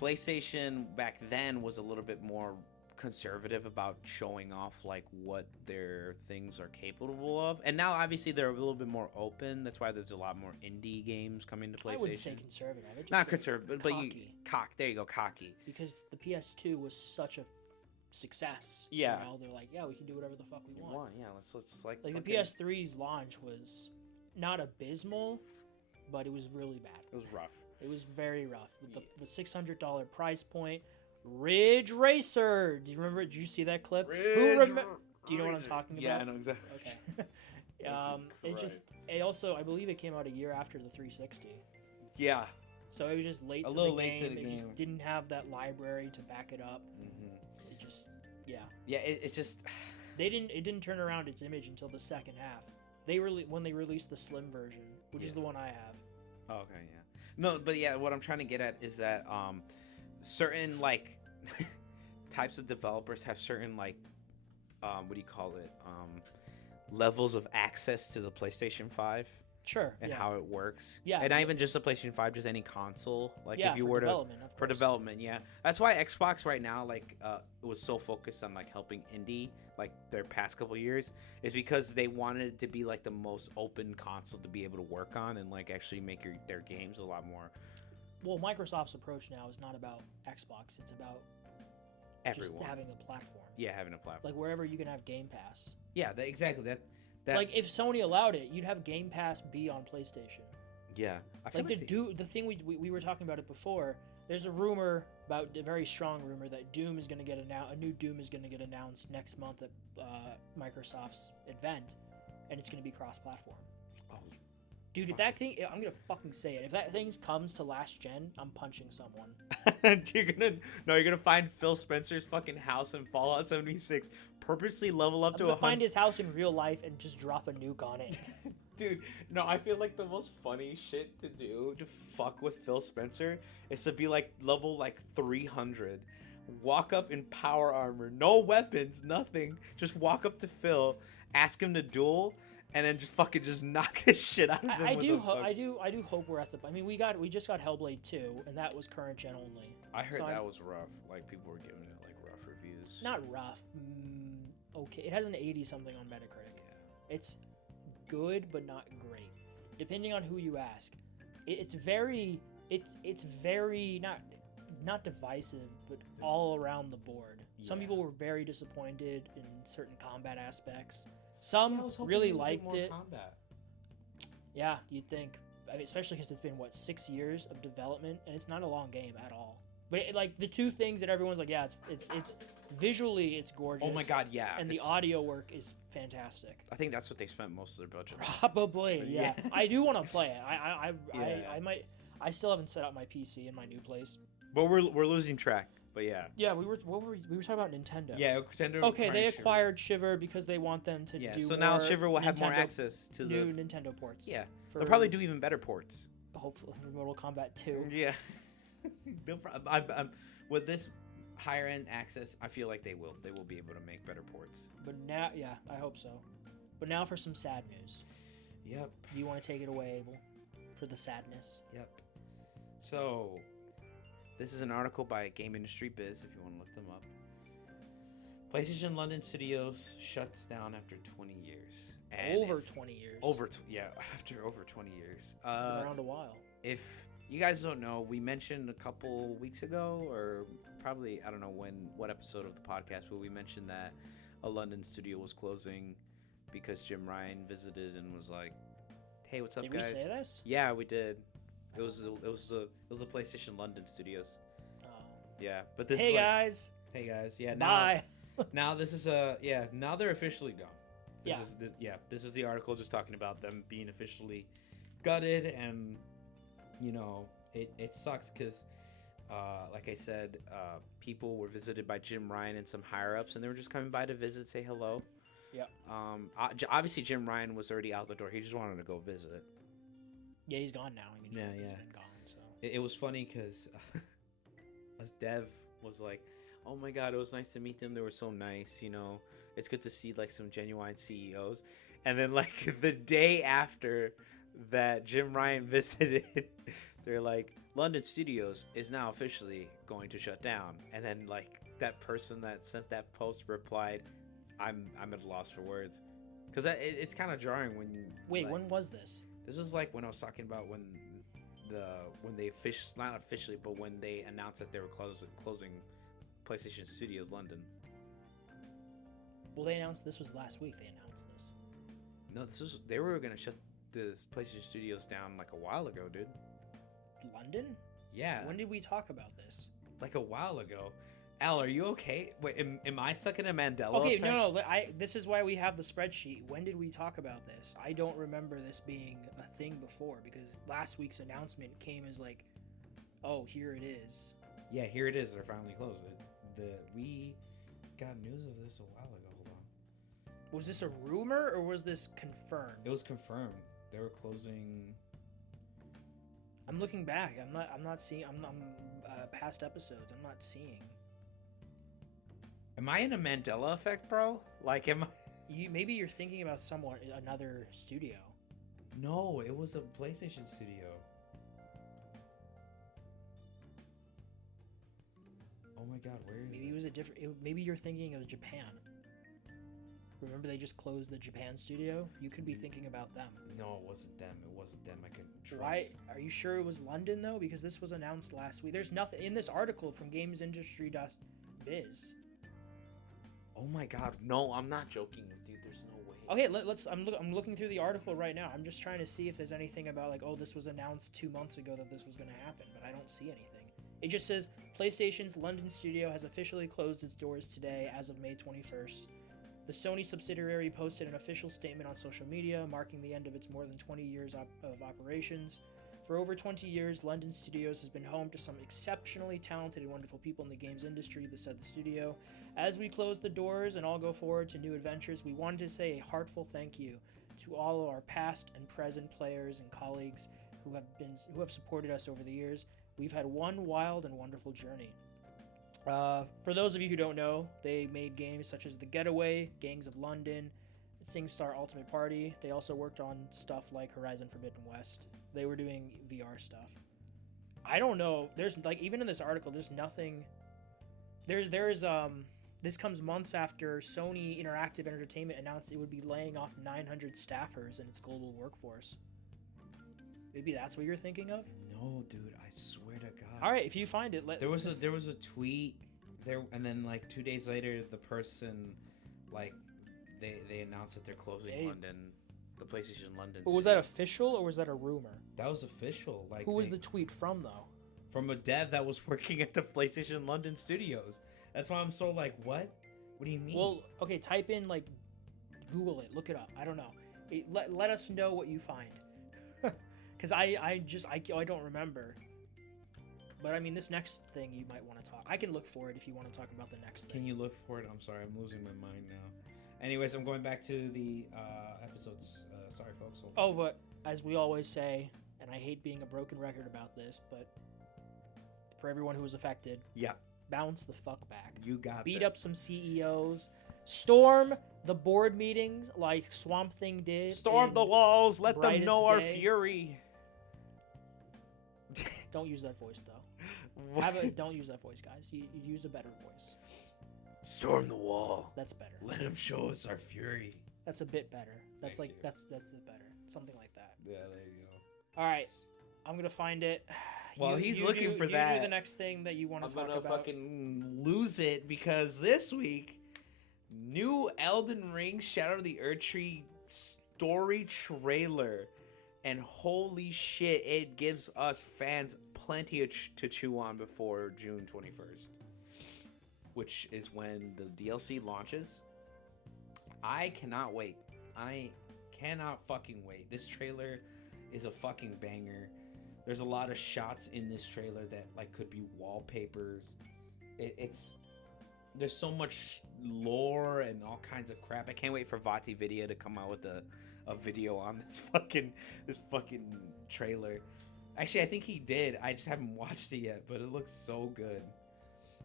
PlayStation back then was a little bit more conservative about showing off like what their things are capable of, and now obviously they're a little bit more open. That's why there's a lot more indie games coming to PlayStation. I wouldn't say conservative. I'd just Not say conservative, but there you go, cocky. Because the PS2 was such a success. Yeah. They're like, yeah, we can do whatever the fuck we want. Yeah, let's like the PS3's launch was not abysmal, but it was really bad. It was rough. It was very rough. With the $600 price point, Ridge Racer. Do you remember? Did you see that clip? Do you know what I'm talking about? Yeah, I know exactly. Okay. It also, I believe it came out a year after the 360. Yeah. So it was just late A to little the late game. to the It game. just didn't have that library to back it up. Mm-hmm. It just, yeah. Yeah, it just. It didn't turn around its image until the second half. When they released the slim version, which is the one I have. Oh, okay, yeah. No, but yeah, what I'm trying to get at is that certain like types of developers have certain like what do you call it? Levels of access to the PlayStation 5 Sure. and how it works. Yeah. And not even just the PlayStation 5, just any console. Like yeah, if you for were development, to of for course. development, yeah. That's why Xbox right now like was so focused on like helping indie like their past couple years is because they wanted it to be like the most open console to be able to work on and like actually make their games a lot more Well, Microsoft's approach now is not about Xbox. It's about everyone. just having a platform. Yeah, having a platform. Like wherever you can have Game Pass. Yeah, exactly. That Like if Sony allowed it, you'd have Game Pass be on PlayStation. yeah. I feel Like the thing we were talking about it before. There's a rumor about a very strong rumor that Doom is going to get a new Doom is going to get announced next month at Microsoft's event, and it's going to be cross-platform. Oh, Dude, if that thing, I'm gonna fucking say it. If that thing comes to last gen, I'm punching someone. you're gonna find Phil Spencer's fucking house in Fallout 76, purposely level up I'm to gonna 100. find his house in real life and just drop a nuke on it. Dude, no, I feel like the most funny shit to do to fuck with Phil Spencer is to be like level like 300, walk up in power armor, no weapons, nothing, just walk up to Phil, ask him to duel, and then just fucking just knock his shit out of him. I do hope we're at the. I mean, we just got Hellblade 2, and that was current gen only. I heard So that was rough. Like people were giving it like rough reviews. Not rough. Okay, it has an 80 something on Metacritic. Yeah. It's good, but not great, depending on who you ask. It's very not divisive, but all around the board. Some Yeah. people were very disappointed in certain combat aspects. Yeah, I Some was hoping really you'd get liked more it. combat. Yeah, you'd think. I mean, especially because it's been 6 years of development, and it's not a long game at all. But like the two things that everyone's like, yeah, it's visually it's gorgeous. Oh my god, yeah. And the it's- audio work is fantastic. I think that's what they spent most of their budget on. Probably, yeah. Yeah. I do want to play it. I Yeah. might. I still haven't set up my PC in my new place. But we're losing track. But yeah. Yeah, we were talking about Nintendo. Yeah, Nintendo. Okay, they acquired Shiver. acquired Shiver because they want them to Yeah, do. so now more Shiver will have more Nintendo- access to new the. Nintendo ports. Yeah, for, they'll probably do even better ports. hopefully for Mortal Kombat 2. Yeah. With this higher end access, I feel like they will. They will be able to make better ports. But now, yeah, I hope so. But now for some sad news. Yep. Do you want to take it away, Abel, for the sadness? Yep. So, this is an article by Game Industry Biz, if you want to look them up. PlayStation London Studios shuts down after 20 years. And Over 20 years. After over 20 years. Been around a while. If you guys don't know, we mentioned a couple weeks ago, or probably, I don't know what episode of the podcast, but we mentioned that a London studio was closing because Jim Ryan visited and was like, "Hey, what's up, Did guys?" we say this? Yeah, we did. It was the PlayStation London Studios. Oh. Yeah, but this Hey is like, guys. hey guys, yeah. Now, Bye. now this is now they're officially gone. This is the article just talking about them being officially gutted, and you know it sucks because like I said, people were visited by Jim Ryan and some higher ups, and they were just coming by to visit, say hello. Yeah. Obviously Jim Ryan was already out the door. He just wanted to go visit. Yeah, he's gone now. I mean, Yeah, he's yeah. been gone. So. It was funny because Dev was like, "Oh my god, it was nice to meet them. They were so nice. You know, it's good to see like some genuine CEOs." And then like the day after that Jim Ryan visited, they're like, "London Studios is now officially going to shut down." And then like that person that sent that post replied, "I'm at a loss for words," because it's kind of jarring when you Wait, like, when was this? this was like when I was talking about when they not officially, but when they announced that they were closing PlayStation Studios London. Well, they announced this was last week. They announced this. No, they were gonna this PlayStation Studios down like a while ago, dude. London? Yeah, When did we talk about this? like a while ago. Al, are you okay? Wait, am I stuck in a Mandela Okay, effect? no. This is why we have the spreadsheet. When did we talk about this? I don't remember this being a thing before because last week's announcement came as like, oh, here it is. Yeah, here it is. They're finally closed. We got news of this a while ago. Hold on. Was this a rumor or was this confirmed? It was confirmed. They were closing. I'm looking back. I'm not seeing. I'm past episodes. I'm not seeing. Am I in a Mandela effect, bro? Like, am I? Maybe you're thinking about another studio. No, it was a PlayStation studio. Oh my God, where is Maybe it? it was a different. Maybe you're thinking of Japan. Remember they just closed the Japan studio? You could be thinking about them. No, it wasn't them. It wasn't them. I could trust. Why are you sure it was London though? Because this was announced last week. There's nothing in this article from GamesIndustry.biz. Oh my God, no! I'm not joking with you. There's no way. Okay, let's. I'm looking through the article right now. I'm just trying to see if there's anything about like, oh, this was announced 2 months ago that this was going to happen, but I don't see anything. It just says PlayStation's London studio has officially closed its doors today as of May 21st. The Sony subsidiary posted an official statement on social media marking the end of its more than 20 years of operations. For over 20 years, London Studios has been home to some exceptionally talented and wonderful people in the games industry, said the studio. As we close the doors and all go forward to new adventures, we wanted to say a heartfelt thank you to all of our past and present players and colleagues who have supported us over the years. We've had one wild and wonderful journey. For those of you who don't know, they made games such as The Getaway, Gangs of London, SingStar Ultimate Party. They also worked on stuff like Horizon Forbidden West. They were doing VR stuff. I don't know. There's like even in this article, there's nothing. This comes months after Sony Interactive Entertainment announced it would be laying off 900 staffers in its global workforce. Maybe that's what you're thinking of? No, dude, I swear to God. All right, if you find it, There was a tweet there, and then like 2 days later, the person like they announced that they're closing London, the PlayStation London. But was that official or was that a rumor? That was official. Like, who was the tweet from though? From a dev that was working at the PlayStation London studios. That's why I'm so like, what? What do you mean? Well, okay, type in like, Google it, look it up. I don't know. Let us know what you find. Because I don't remember. But I mean, this next thing you might want to talk. I can look for it if you want to talk about the next thing. Can you look for it? I'm sorry, I'm losing my mind now. Anyways, I'm going back to the episodes. Sorry, folks. Oh, but as we always say, and I hate being a broken record about this, but for everyone who was affected, yeah, bounce the fuck back. You got Beat this. up some CEOs. Storm the board meetings like Swamp Thing did. Storm the walls. Let them know our Day. fury. Don't use that voice though. Don't use that voice, guys. You use a better voice. Storm the wall. That's better. Let them show us our fury. That's a bit better. That's Thank like you. that's it better. Something like that. Yeah, there you go. All right, I'm gonna find it. While he's looking for you that, do the next thing that you want to talk about. I'm gonna fucking lose it because this week, new Elden Ring Shadow of the Erdtree story trailer, and holy shit, it gives us fans plenty to chew on before June 21st, which is when the DLC launches. I cannot wait. I cannot fucking wait. This trailer is a fucking banger. There's a lot of shots in this trailer that like could be wallpapers. There's so much lore and all kinds of crap. I can't wait for Vati Video to come out with a video on this fucking trailer. Actually, I think he did. I just haven't watched it yet, but it looks so good.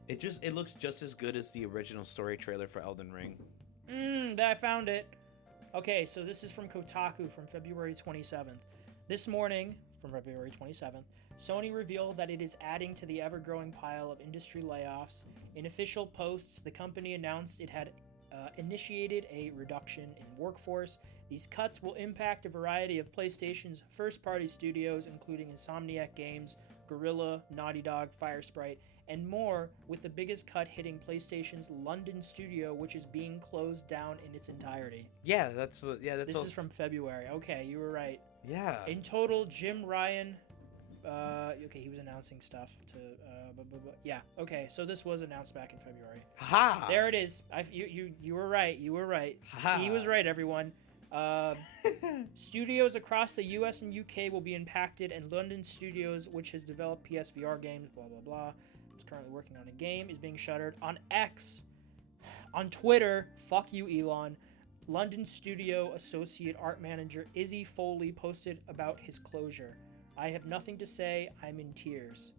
It looks just as good as the original story trailer for Elden Ring. I found it. Okay, so this is from Kotaku from February 27th. This morning, from February 27th, Sony revealed that it is adding to the ever-growing pile of industry layoffs. In official posts, the company announced it had initiated a reduction in workforce. These cuts will impact a variety of PlayStation's first-party studios, including Insomniac Games, Guerrilla, Naughty Dog, Firesprite, and more, with the biggest cut hitting PlayStation's London studio, which is being closed down in its entirety. Yeah, that's This is from February. Okay, you were right. Yeah. In total, Jim Ryan. Okay, he was announcing stuff to. Yeah. Okay, so this was announced back in February. Ha! There it is. You were right. You were right. Ha! He was right, everyone. Studios across the US and UK will be impacted, and London Studios, which has developed PSVR games, blah blah blah, is currently working on a game, is being shuttered. On X, on Twitter, fuck you, Elon. London Studio Associate Art Manager Izzy Foley posted about his closure. I have nothing to say. I'm in tears.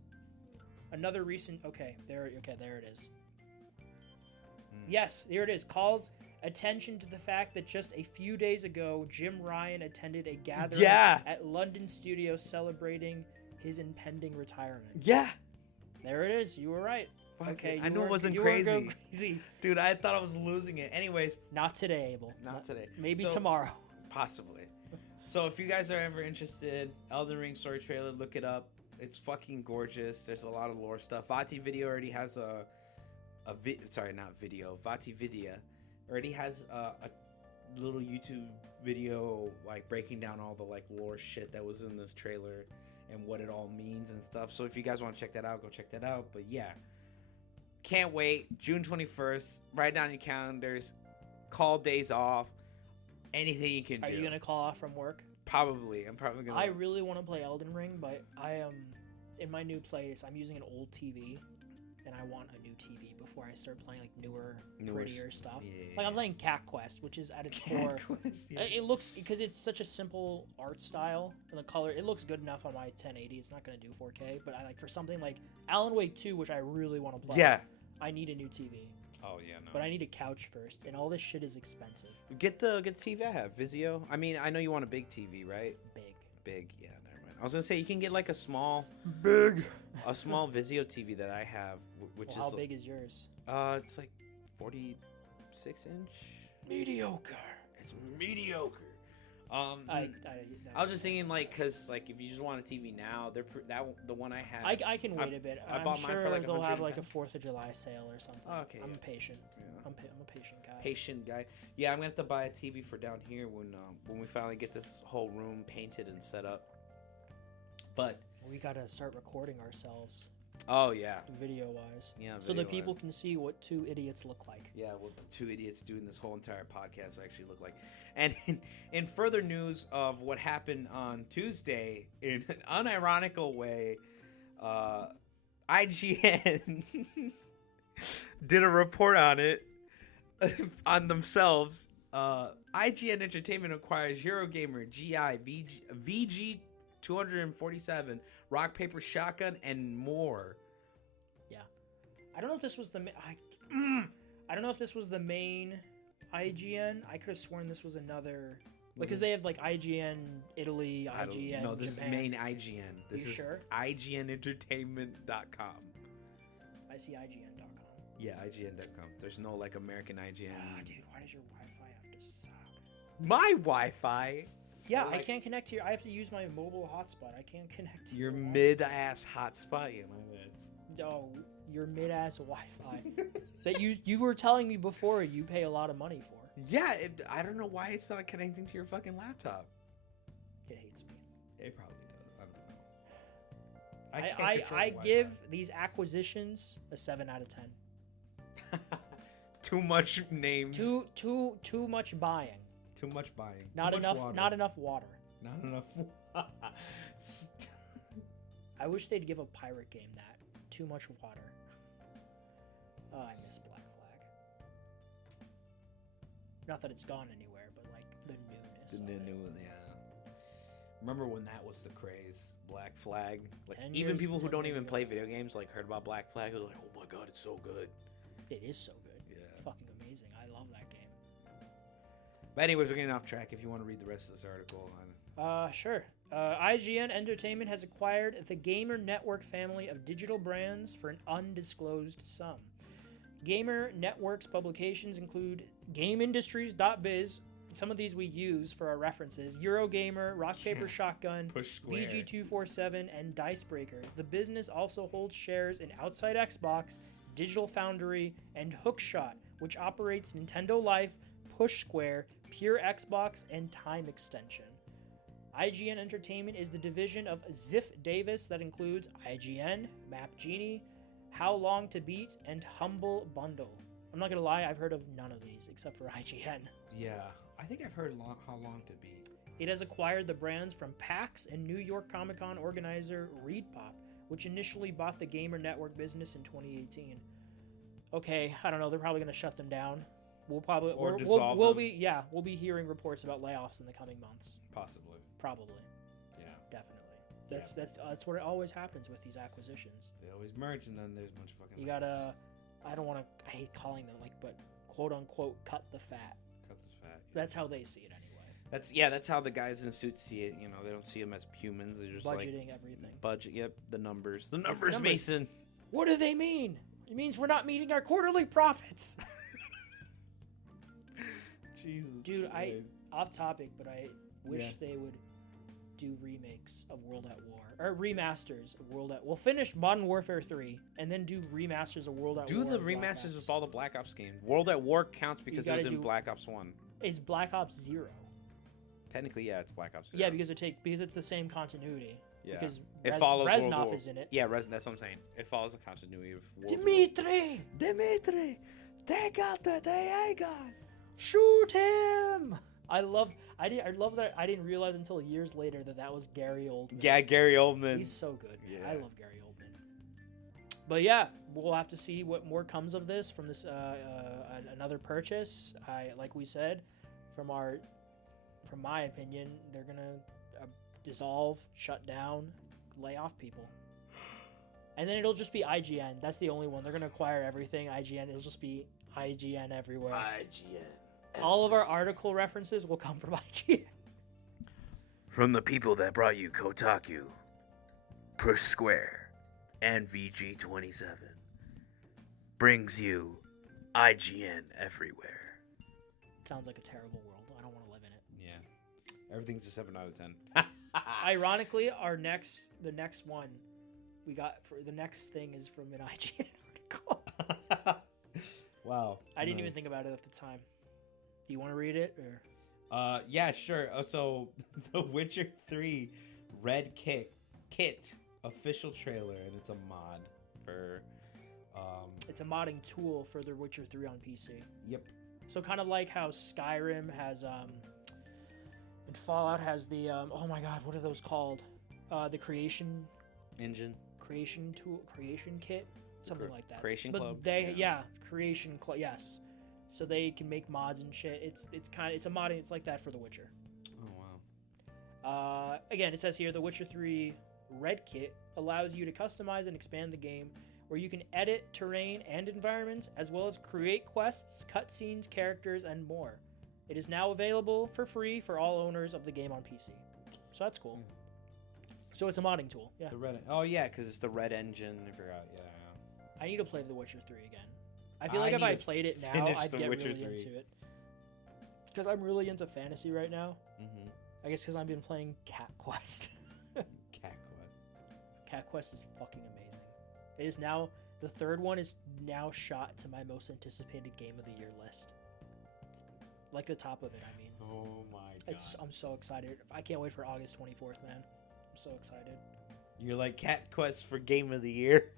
Another recent. Okay, there it is. Yes, here it is. Calls attention to the fact that just a few days ago, Jim Ryan attended a gathering at London Studios celebrating his impending retirement. Yeah. There it is. You were right. Okay, I knew it wasn't crazy. Dude, I thought I was losing it. Anyways. Not today, Abel. Not today. Maybe tomorrow. Possibly. So if you guys are ever interested, Elden Ring story trailer, look it up. It's fucking gorgeous. There's a lot of lore stuff. Vati Video already has Vati Vidya already has a little YouTube video like breaking down all the like lore shit that was in this trailer and what it all means and stuff. So if you guys want to check that out, go check that out. But yeah, can't wait. June 21st. Write down your calendars. Call days off. Anything you can do. Are you gonna call off from work? Probably. I'm probably gonna. I really want to play Elden Ring, but I am in my new place. I'm using an old TV, and I want a new TV before I start playing like newer prettier stuff. Yeah. Like I'm playing Cat Quest, which is at its core. Yeah. It looks, because it's such a simple art style and the color. It looks good enough on my 1080. It's not gonna do 4K, but I like for something like Alan Wake 2, which I really want to play. Yeah. I need a new TV. Oh yeah, no. But I need a couch first, and all this shit is expensive. Get the TV I have, Vizio. I mean, I know you want a big TV, right? Big. Yeah, never mind. I was gonna say you can get like a small Vizio TV that I have, which is how big is yours? It's like 46-inch. Mediocre. It's mediocre. I was just thinking like, cause like if you just want a TV now, the one I have. I can wait a bit. I bought mine for like they'll have like a 110. 4th of July sale or something. Okay. I'm patient. Yeah. I'm a patient guy. Patient guy. Yeah, I'm gonna have to buy a TV for down here when we finally get this whole room painted and set up. But we gotta start recording ourselves. Oh yeah. Video wise. Yeah. So that people can see what two idiots look like. Yeah, what the two idiots doing this whole entire podcast actually look like. And in further news of what happened on Tuesday, in an unironical way, IGN did a report on it on themselves. IGN Entertainment acquires Eurogamer, GI, VG 247, Rock Paper Shotgun, and more. Yeah, I don't know if this was the I don't know if this was the main IGN. I could have sworn this was another, because they have like IGN Italy, IGN No, this Japan. is main IGN. This is sure? IGNentertainment.com. I see IGN.com. Yeah, IGN.com. There's no like American IGN. Ah, dude, why does your Wi-Fi have to suck? My Wi-Fi. Yeah, Like, I can't connect to your. I have to use my mobile hotspot. I can't connect to your Wi-Fi. mid-ass hotspot. Yeah, my bad. No, your mid-ass Wi-Fi that you were telling me before you pay a lot of money for. Yeah, I don't know why it's not connecting to your fucking laptop. It hates me. It probably does. I don't know. I give these acquisitions a 7 out of 10. Too much names. Too much buying. Too much buying. Not Too much enough. water. Not enough water. Not enough. I wish they'd give a pirate game that. Too much water. Oh, I miss Black Flag. Not that it's gone anywhere, but like the newness. Yeah. Remember when that was the craze? Black Flag. Like 10 even years- people who 10 don't years even ago. play video games like heard about Black Flag. They're like, oh my god, it's so good. It is so good. Yeah. Fucking amazing. I love that game. But anyways, we're getting off track. If you want to read the rest of this article, Sure. IGN Entertainment has acquired the Gamer Network family of digital brands for an undisclosed sum. Gamer Network's publications include GameIndustries.biz. Some of these we use for our references. Eurogamer, Rock Paper Shotgun, Push Square. VG247, and Dicebreaker. The business also holds shares in Outside Xbox, Digital Foundry, and Hookshot, which operates Nintendo Life, Push Square, Pure Xbox, and Time Extension. IGN Entertainment is the division of Ziff Davis that includes IGN, Map Genie, How Long to Beat, and Humble Bundle. I'm not gonna lie, I've heard of none of these except for IGN. Yeah, I think I've heard How Long to Beat. It has acquired the brands from PAX and New York Comic Con organizer ReedPop, which initially bought the Gamer Network business in 2018. Okay, I don't know. They're probably going to shut them down. We'll probably dissolve we'll them. we'll be hearing reports about layoffs in the coming months. Possibly. Probably, Yeah. definitely. That's what it always happens with these acquisitions. They always merge, and then there's a bunch of fucking. You gotta. I don't want to. I hate calling them but quote unquote cut the fat. cut this fat. That's how they see it anyway. That's how the guys in suits see it. You know, they don't see them as humans. They're just Budgeting everything. budget. Yep, the numbers. The numbers. numbers, Mason. What do they mean? It means we're not meeting our quarterly profits. Jesus. Dude, Christ. off topic, but I wish Yeah. they would do remakes of World at War or remasters of World at. We'll finish Modern Warfare 3 and then do remasters of World at War. Do the and Black remasters Ops. of all the Black Ops games. World at War counts because it was gotta in do- Black Ops 1. It's Black Ops 0. Technically, yeah, it's Black Ops 0. Yeah, because it's the same continuity. Yeah. Because It follows World Reznov War. is in it. Yeah, that's what I'm saying. It follows the continuity of World War. Dimitri, take out the Diego. Shoot him! I love that. I didn't realize until years later that was Gary Oldman. Yeah, Gary Oldman. He's so good. Yeah. I love Gary Oldman. But yeah, we'll have to see what more comes of this from this another purchase. Like we said, from my opinion, they're gonna dissolve, shut down, lay off people, and then it'll just be IGN. That's the only one. They're gonna acquire everything. IGN. It'll just be IGN everywhere. IGN. All of our article references will come from IGN. From the people that brought you Kotaku, Push Square, and VG27, brings you IGN everywhere. Sounds like a terrible world. I don't want to live in it. Yeah. Everything's a 7 out of 10. Ironically, the next one we got for the next thing is from an IGN article. Wow. I didn't even Nice. think about it at the time. Do you want to read it or? Yeah, sure. So, The Witcher 3 Red Kit official trailer, and it's a mod for. It's a modding tool for The Witcher 3 on PC. Yep. So kind of like how Skyrim has and Fallout has the oh my god, what are those called? The creation Engine. tool, creation kit, something like that. Creation but Club. creation club, yes. So they can make mods and shit. It's a modding. It's like that for The Witcher. Oh wow. Again, it says here The Witcher 3 Red Kit allows you to customize and expand the game, where you can edit terrain and environments, as well as create quests, cutscenes, characters, and more. It is now available for free for all owners of the game on PC. So that's cool. So it's a modding tool. Yeah. The red. Oh yeah, because it's the red engine. I forgot. Yeah. I need to play The Witcher 3 again. I feel I like if need I to played it now, finish I'd The get Witcher really 3. into it. Because I'm really into fantasy right now. Mm-hmm. I guess because I've been playing Cat Quest. Cat Quest. Cat Quest is fucking amazing. It is now, the third one is now shot to my most anticipated game of the year list. Like the top of it, I mean. Oh my god. I'm so excited. I can't wait for August 24th, man. I'm so excited. You're like Cat Quest for Game of the Year.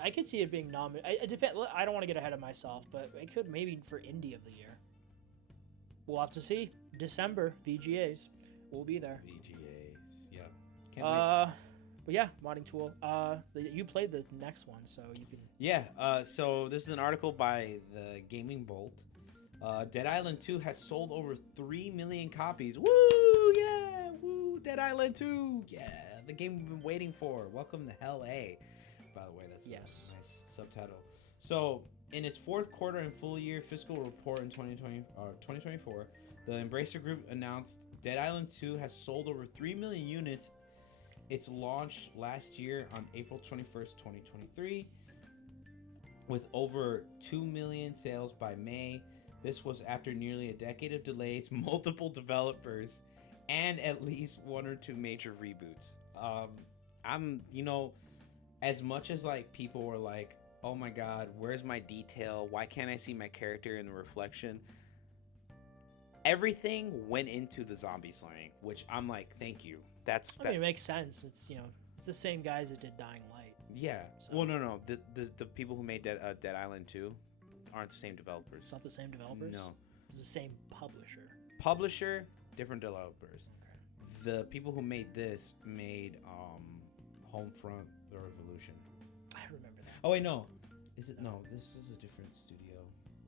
I could see it being nominated. It depends. I don't want to get ahead of myself, but it could maybe for Indie of the Year. We'll have to see. December, VGAs. We'll be there. VGAs. Yeah. Can't wait. But yeah, modding tool. You played the next one, so you can. Yeah. So this is an article by the Gaming Bolt. Dead Island 2 has sold over 3 million copies. Woo! Yeah! Woo! Dead Island 2! Yeah! The game we've been waiting for. Welcome to Hell A. By the way, that's Yes. a nice subtitle. So, in its fourth quarter and full year fiscal report in 2024, the Embracer Group announced Dead Island 2 has sold over 3 million units. It's launched last year on April 21st, 2023, with over 2 million sales by May. This was after nearly a decade of delays, multiple developers, and at least 1 or 2 major reboots. As much as like people were like, oh my god, where's my detail? Why can't I see my character in the reflection? everything went into the zombie slaying, which I'm like, thank you. I mean, it makes sense. It's it's the same guys that did Dying Light. yeah. So- Well, no. The people who made Dead Island 2 aren't the same developers. It's not the same developers. No. It's the same publisher. Publisher, different developers. The people who made this made Homefront: The Revolution. I remember that. Oh wait, no. Is it no? This is a different studio.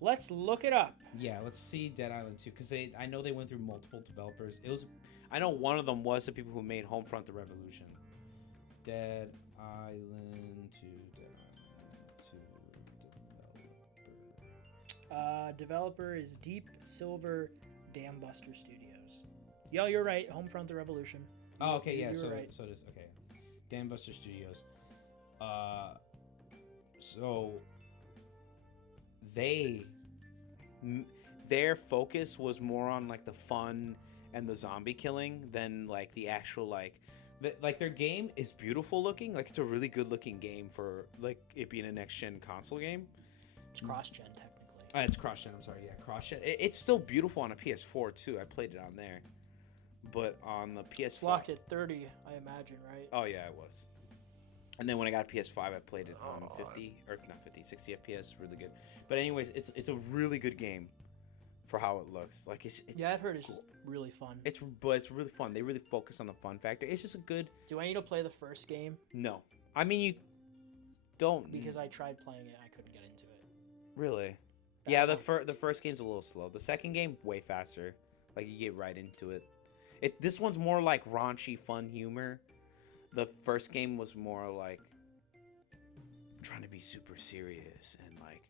Let's look it up. Yeah, let's see Dead Island 2 because I know they went through multiple developers. I know one of them was the people who made Homefront: The Revolution. Dead Island 2, Dead Island 2 developer. Developer is Deep Silver Dam Buster Studios. Yo, you're right. Homefront: The Revolution. Oh, okay, yeah. You were So right. so this okay. Dan Buster Studios. So their focus was more on like the fun and the zombie killing than like the actual like their game is beautiful looking. Like it's a really good looking game for like it being a next gen console game. It's cross-gen technically. It's cross gen. I'm sorry. Yeah, cross gen. It's still beautiful on a PS4 too. I played it on there, but on the PS5. It's locked at 30, I imagine, right? Oh yeah, it was. And then when I got a PS5, I played it on 50 or not 50, 60 FPS, really good. But anyways, it's a really good game for how it looks. Like it's Yeah, I've heard it's cool. just really fun. It's really fun. They really focus on the fun factor. It's just a good Do I need to play the first game? no. I mean you don't Because I tried playing it, I couldn't get into it. really. That Yeah, one- the first game's a little slow. The second game way faster. Like you get right into it. This one's more like raunchy fun humor. The first game was more like trying to be super serious and like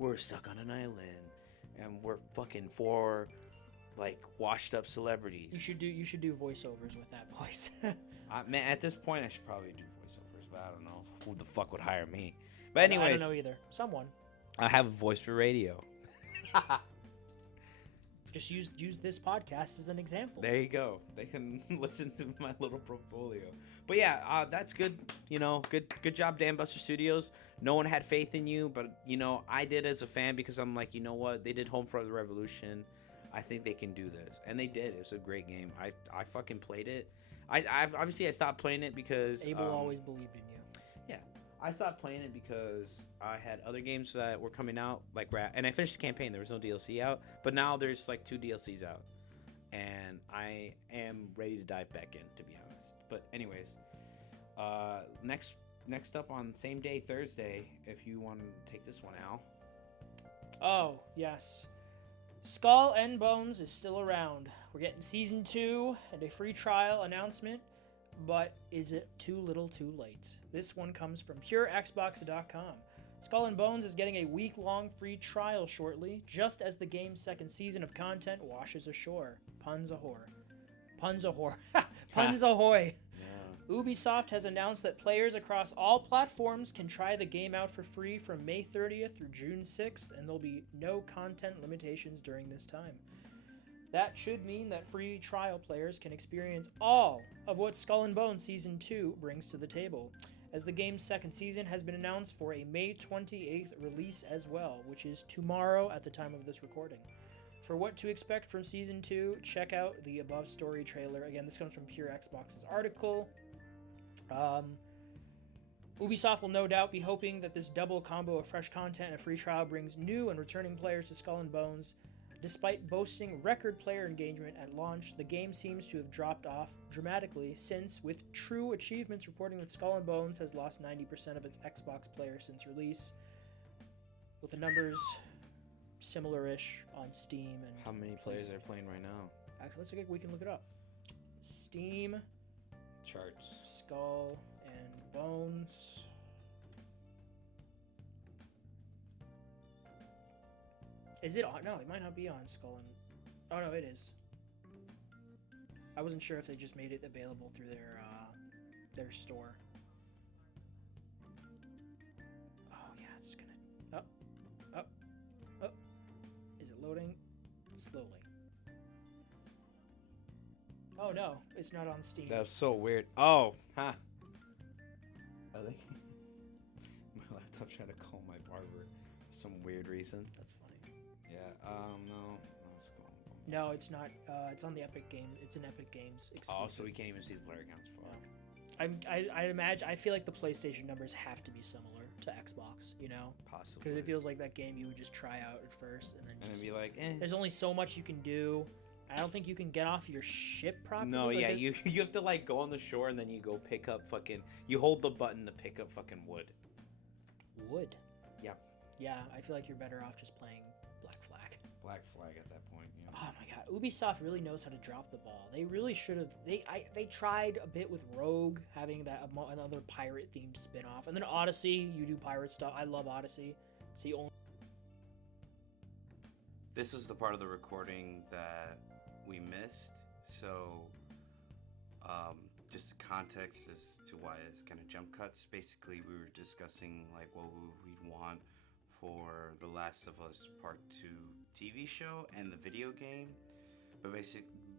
we're stuck on an island and we're fucking four like washed up celebrities. You should do voiceovers with that voice. Man, at this point I should probably do voiceovers, but I don't know who the fuck would hire me. But I anyways, don't know either. Someone. I have a voice for radio. Just use this podcast as an example. There you go. They can listen to my little portfolio. But yeah, that's good. You know, good job, Dan Buster Studios. No one had faith in you, but you know, I did as a fan because I'm like, you know what? They did Homefront: The Revolution. I think they can do this, and they did. It was a great game. I fucking played it. I've obviously I stopped playing it because Abel always believed in you. I stopped playing it because I had other games that were coming out, like and I finished the campaign. There was no DLC out, but now there's like 2 DLCs out, and I am ready to dive back in, to be honest. But anyways, next up on same day Thursday, if you want to take this one, Al. Oh, yes. Skull and Bones is still around. We're getting Season 2 and a free trial announcement, but is it too little too late? This one comes from PureXbox.com. Skull and Bones is getting a week-long free trial shortly, just as the game's second season of content washes ashore. Puns ahoy. Puns ahoy. Puns ahoy. Yeah. Ubisoft has announced that players across all platforms can try the game out for free from May 30th through June 6th, and there'll be no content limitations during this time. That should mean that free trial players can experience all of what Skull and Bones Season 2 brings to the table, as the game's second season has been announced for a May 28th release as well, which is tomorrow at the time of this recording. For what to expect from Season 2, check out the above story trailer. Again, this comes from Pure Xbox's article. Ubisoft will no doubt be hoping that this double combo of fresh content and a free trial brings new and returning players to Skull and Bones. Despite boasting record player engagement at launch, the game seems to have dropped off dramatically since, with True Achievements reporting that Skull and Bones has lost 90% of its Xbox players since release, with the numbers similar-ish on Steam and How many players are playing right now? Actually, let's we can look it up. Steam, Charts. Skull and Bones. Is it on? No, it might not be on Skull and... Oh, no, it is. I wasn't sure if they just made it available through their store. Oh, yeah, it's gonna... Up. Is it loading? Slowly. Oh, no, it's not on Steam. That was so weird. Oh, huh. I think my laptop's trying to call my barber for some weird reason. That's funny. Yeah. No. Let's go. No, it's not. It's on the Epic Game. It's an Epic Games exclusive. Oh, so we can't even see the player counts. Fuck. I imagine. I feel like the PlayStation numbers have to be similar to Xbox. You know, Possibly. because it feels like that game you would just try out at first and then And just. then be like, There's only so much you can do. I don't think you can get off your ship properly. No, like yeah, it- you have to like go on the shore and then you go pick up fucking. You hold the button to pick up fucking wood. would. Yeah. Yeah, I feel like you're better off just playing Black Flag. Black flag at that point. Yeah. Oh my god, Ubisoft really knows how to drop the ball. They really should have. They tried a bit with Rogue having that another pirate themed spin off, and then Odyssey. You do pirate stuff. I love Odyssey. It's the only. This is the part of the recording that we missed, so just the context as to why it's kind of jump cuts. Basically, we were discussing like what we'd want for The Last of Us Part 2 TV show and the video game,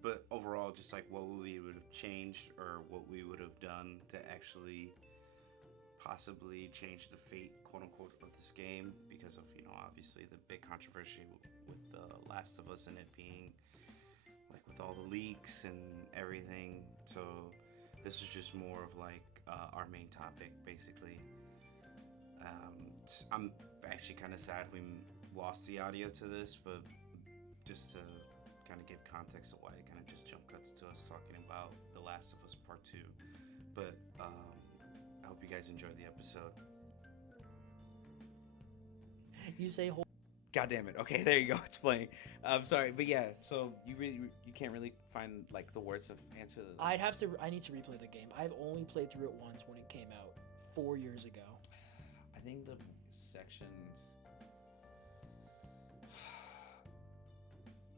but overall, just like what we would have changed or what we would have done to actually possibly change the fate, quote unquote, of this game, because of, you know, obviously the big controversy with The Last of Us and it being like with all the leaks and everything. So this is just more of like our main topic, basically. I'm actually kind of sad we lost the audio to this, but just to kind of give context of why it kind of just jump cuts to us talking about The Last of Us Part 2. But I hope you guys enjoyed the episode. You say whole. God damn it. Okay, there you go. It's playing. I'm sorry, but yeah. So you can't really find like the words to answer the. I need to replay the game. I've only played through it once when it came out 4 years ago. I think the sections.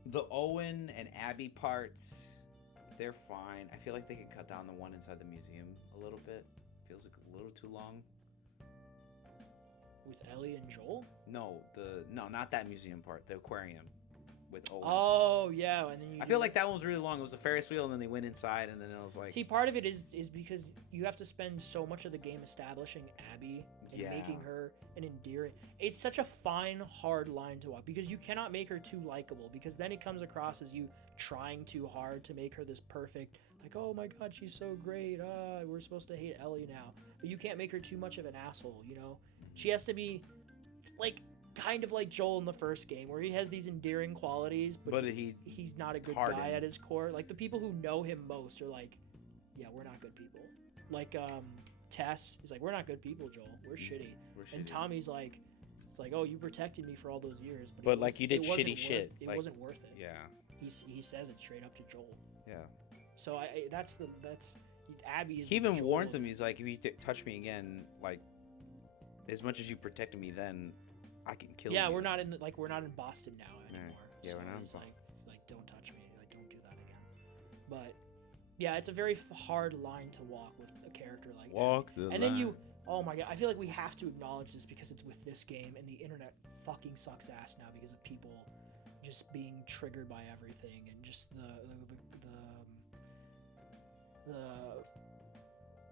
The Owen and Abby parts, they're fine. I feel like they could cut down the one inside the museum a little bit. Feels like a little too long. With Ellie and Joel? No, not that museum part. The aquarium with Owen. Oh yeah, and then you. I feel like that one was really long. It was a Ferris wheel, and then they went inside, and then it was like. See, part of it is because you have to spend so much of the game establishing Abby and Yeah. making her an endearing. It's such a fine, hard line to walk because you cannot make her too likable because then it comes across as you trying too hard to make her this perfect. Like, oh my god, she's so great. We're supposed to hate Ellie now, but you can't make her too much of an asshole. You know, she has to be like. Kind of like Joel in the first game, where he has these endearing qualities, but he's not a good guy hardened. at his core. Like the people who know him most are like, yeah, we're not good people. Like Tess is like, we're not good people, Joel. We're shitty. And Tommy's like, it's like, oh, you protected me for all those years, But like you did shitty shit. It Like, wasn't worth it. Yeah. He says it straight up to Joel. Yeah. So that's Abby is. He even Joel. warns him. He's like, if you touch me again, like, as much as you protected me then, I can kill you. Yeah, we're not in Boston now anymore. Yeah, so we're not in he's Boston. like, don't touch me. Like, don't do that again. But yeah, it's a very hard line to walk with a character like that. And then you, oh my god, I feel like we have to acknowledge this because it's with this game, and the internet fucking sucks ass now because of people just being triggered by everything and just the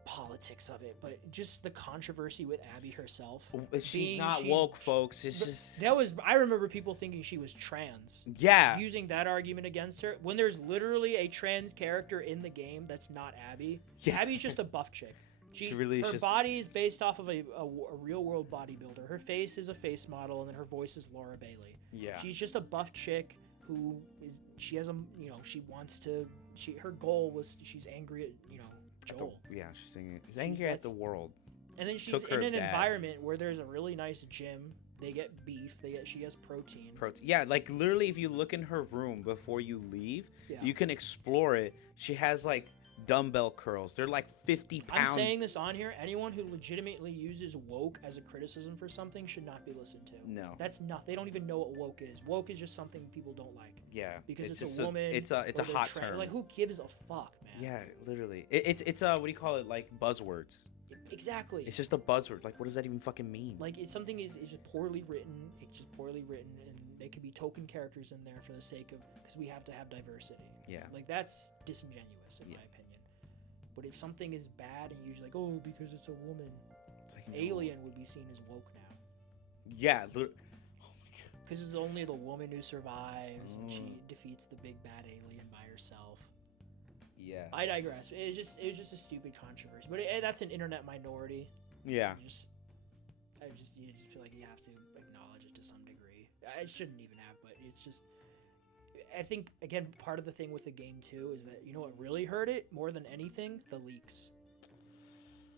politics of it, but just the controversy with Abby herself. She's not woke, folks. It's just I remember people thinking she was trans. yeah. Using that argument against her when there's literally a trans character in the game that's not Abby. Yeah. Abby's just a buff chick. She really is her just- body is based off of a real world bodybuilder. Her face is a face model, and then her voice is Laura Bailey. Yeah. She's just a buff chick who she has her goal was she's angry at Joel. She's angry at the world. And then she's Took her in an dad. environment where there's a really nice gym. They get beef. She has protein. Yeah, like literally, if you look in her room before you leave, Yeah. you can explore it. She has like dumbbell curls. They're like 50 I'm pounds. saying this on here. Anyone who legitimately uses woke as a criticism for something should not be listened to. No. That's not. They don't even know what woke is. Woke is just something people don't like Yeah. because it's just a woman. It's a or they're hot trans. term. Like who gives a fuck, man? Yeah, literally. It's what do you call it? Like buzzwords. Exactly. It's just a buzzword. Like, what does that even fucking mean? Like it's something is just poorly written. It's just poorly written, and they could be token characters in there for the sake of because we have to have diversity. Yeah. Like that's disingenuous in my opinion. But if something is bad and you're just like, oh, because it's a woman, It's like, no. Alien would be seen as woke now Yeah. Oh my god. because it's only the woman who survives and she Mm. defeats the big bad alien by herself. Yeah. I digress. It was just a stupid controversy, but that's an internet minority. Yeah. You just feel like you have to acknowledge it to some degree. I shouldn't even have, but it's just. I think again, part of the thing with the game too is that what really hurt it more than anything, the leaks.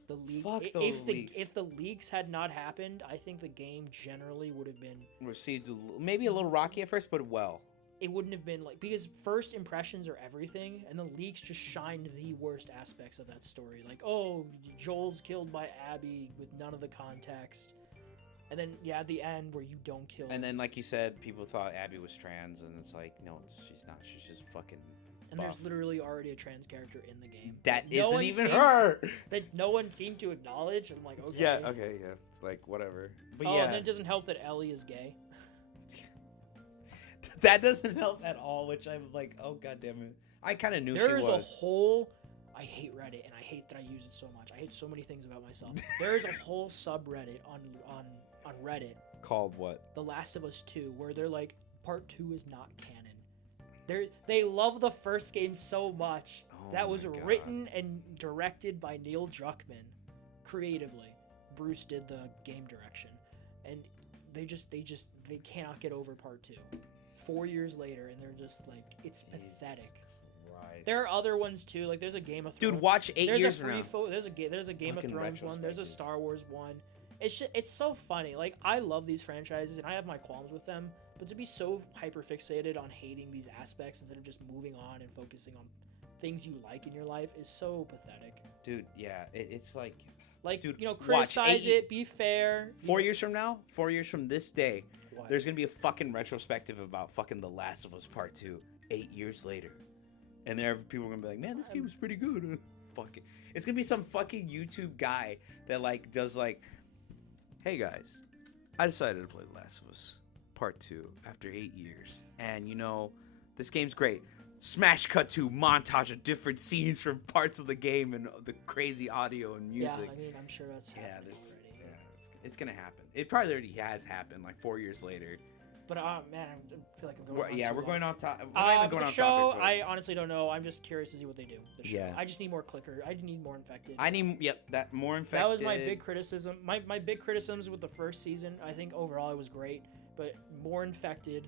The leak. Fuck those leaks. If the leaks had not happened, I think the game generally would have been Received maybe a little rocky at first, but well. It wouldn't have been because first impressions are everything, and the leaks just shined the worst aspects of that story. Like, oh, Joel's killed by Abby with none of the context. And then, at the end where you don't kill And then, like you said, people thought Abby was trans, and it's like, no, she's not. She's just fucking and buff. there's literally already a trans character in the game. That no isn't one even seemed- her! That no one seemed to acknowledge. I'm like, okay. Yeah, okay, yeah. It's like, whatever. But Oh, yeah. and it doesn't help that Ellie is gay. That doesn't help at all, which I'm like, oh, god damn it. I kind of knew There she is was. a whole... I hate Reddit, and I hate that I use it so much. I hate so many things about myself. There is a whole subreddit on Reddit, Called what? The Last of Us 2, where they're like, Part 2 is not canon. They love the first game so much. Oh That was my God. written and directed by Neil Druckmann, creatively. Bruce did the game direction, and they cannot get over Part 2. 4 years later, and they're just like, it's pathetic. Christ. There are other ones too. Like there's a Game of Thrones. Dude, watch 8 there's years a from now. there's a Game of Fucking Thrones one. There's a retrospectives. Star Wars one. It's so funny. Like I love these franchises, and I have my qualms with them. But to be so hyper fixated on hating these aspects instead of just moving on and focusing on things you like in your life is so pathetic. Dude, yeah, it's like... Like, Dude, watch criticize 8 it, be fair. 4 years from now, 4 years from this day, What? there's gonna be a fucking retrospective about fucking The Last of Us Part 2, 8 years later. And there people are gonna be like, man, this game was pretty good. Fuck it. It's gonna be some fucking YouTube guy that like does like, hey guys, I decided to play The Last of Us Part 2 after 8 years. And this game's great. Smash cut to montage of different scenes from parts of the game and the crazy audio and music. Yeah, I mean, I'm sure that's happening already. It's gonna happen. It probably already has happened, like 4 years later. But man, I feel like I'm going. We're going off top. We're not We're even going the off show, topic. But I honestly don't know. I'm just curious to see what they do. The show. Yeah. I just need more clicker. I need more infected. I need that more infected. That was my big criticism. My big criticisms with the first season. I think overall it was great, but more infected.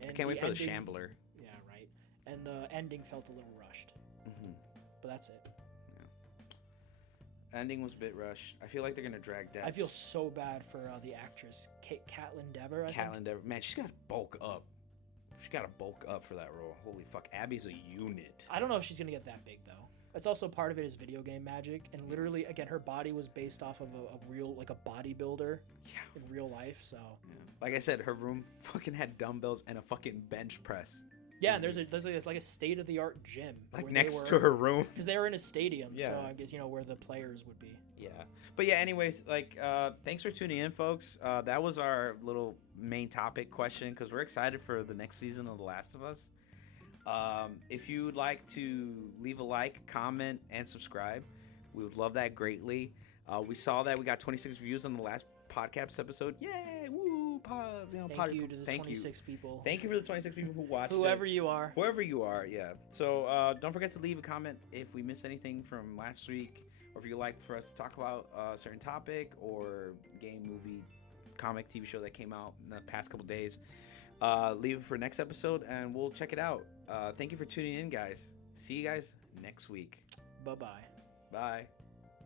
And I can't wait for the ending- Shambler. Yeah, right. And the ending felt a little rushed. Mm-hmm. But that's it. Ending was a bit rushed. I feel like they're gonna drag deaths. I feel so bad for the actress Catelyn Dever. I think. Catelyn Dever, man, she's gotta bulk up. She gotta bulk up for that role. Holy fuck, Abby's a unit. I don't know if she's gonna get that big though. It's also part of it is video game magic, and literally, again, her body was based off of a real, like a bodybuilder Yeah. in real life. So Like I said, her room fucking had dumbbells and a fucking bench press. yeah, and there's like a state of the art gym Like next to her room. because they were in a stadium. So Yeah. I guess where the players would be. Yeah. But yeah, anyways, like, thanks for tuning in, folks. That was our little main topic question because we're excited for the next season of The Last of Us. If you would like to leave a like, comment, and subscribe, we would love that greatly. We saw that we got 26 views on the last podcast episode. Yay! Woo! Thank you to the 26 people. Thank you for the 26 people who watched it. Whoever you are. Whoever you are, yeah. So don't forget to leave a comment if we missed anything from last week, or if you'd like for us to talk about a certain topic or game, movie, comic, TV show that came out in the past couple days. Leave it for next episode, and we'll check it out. Thank you for tuning in, guys. See you guys next week. Bye-bye. Bye.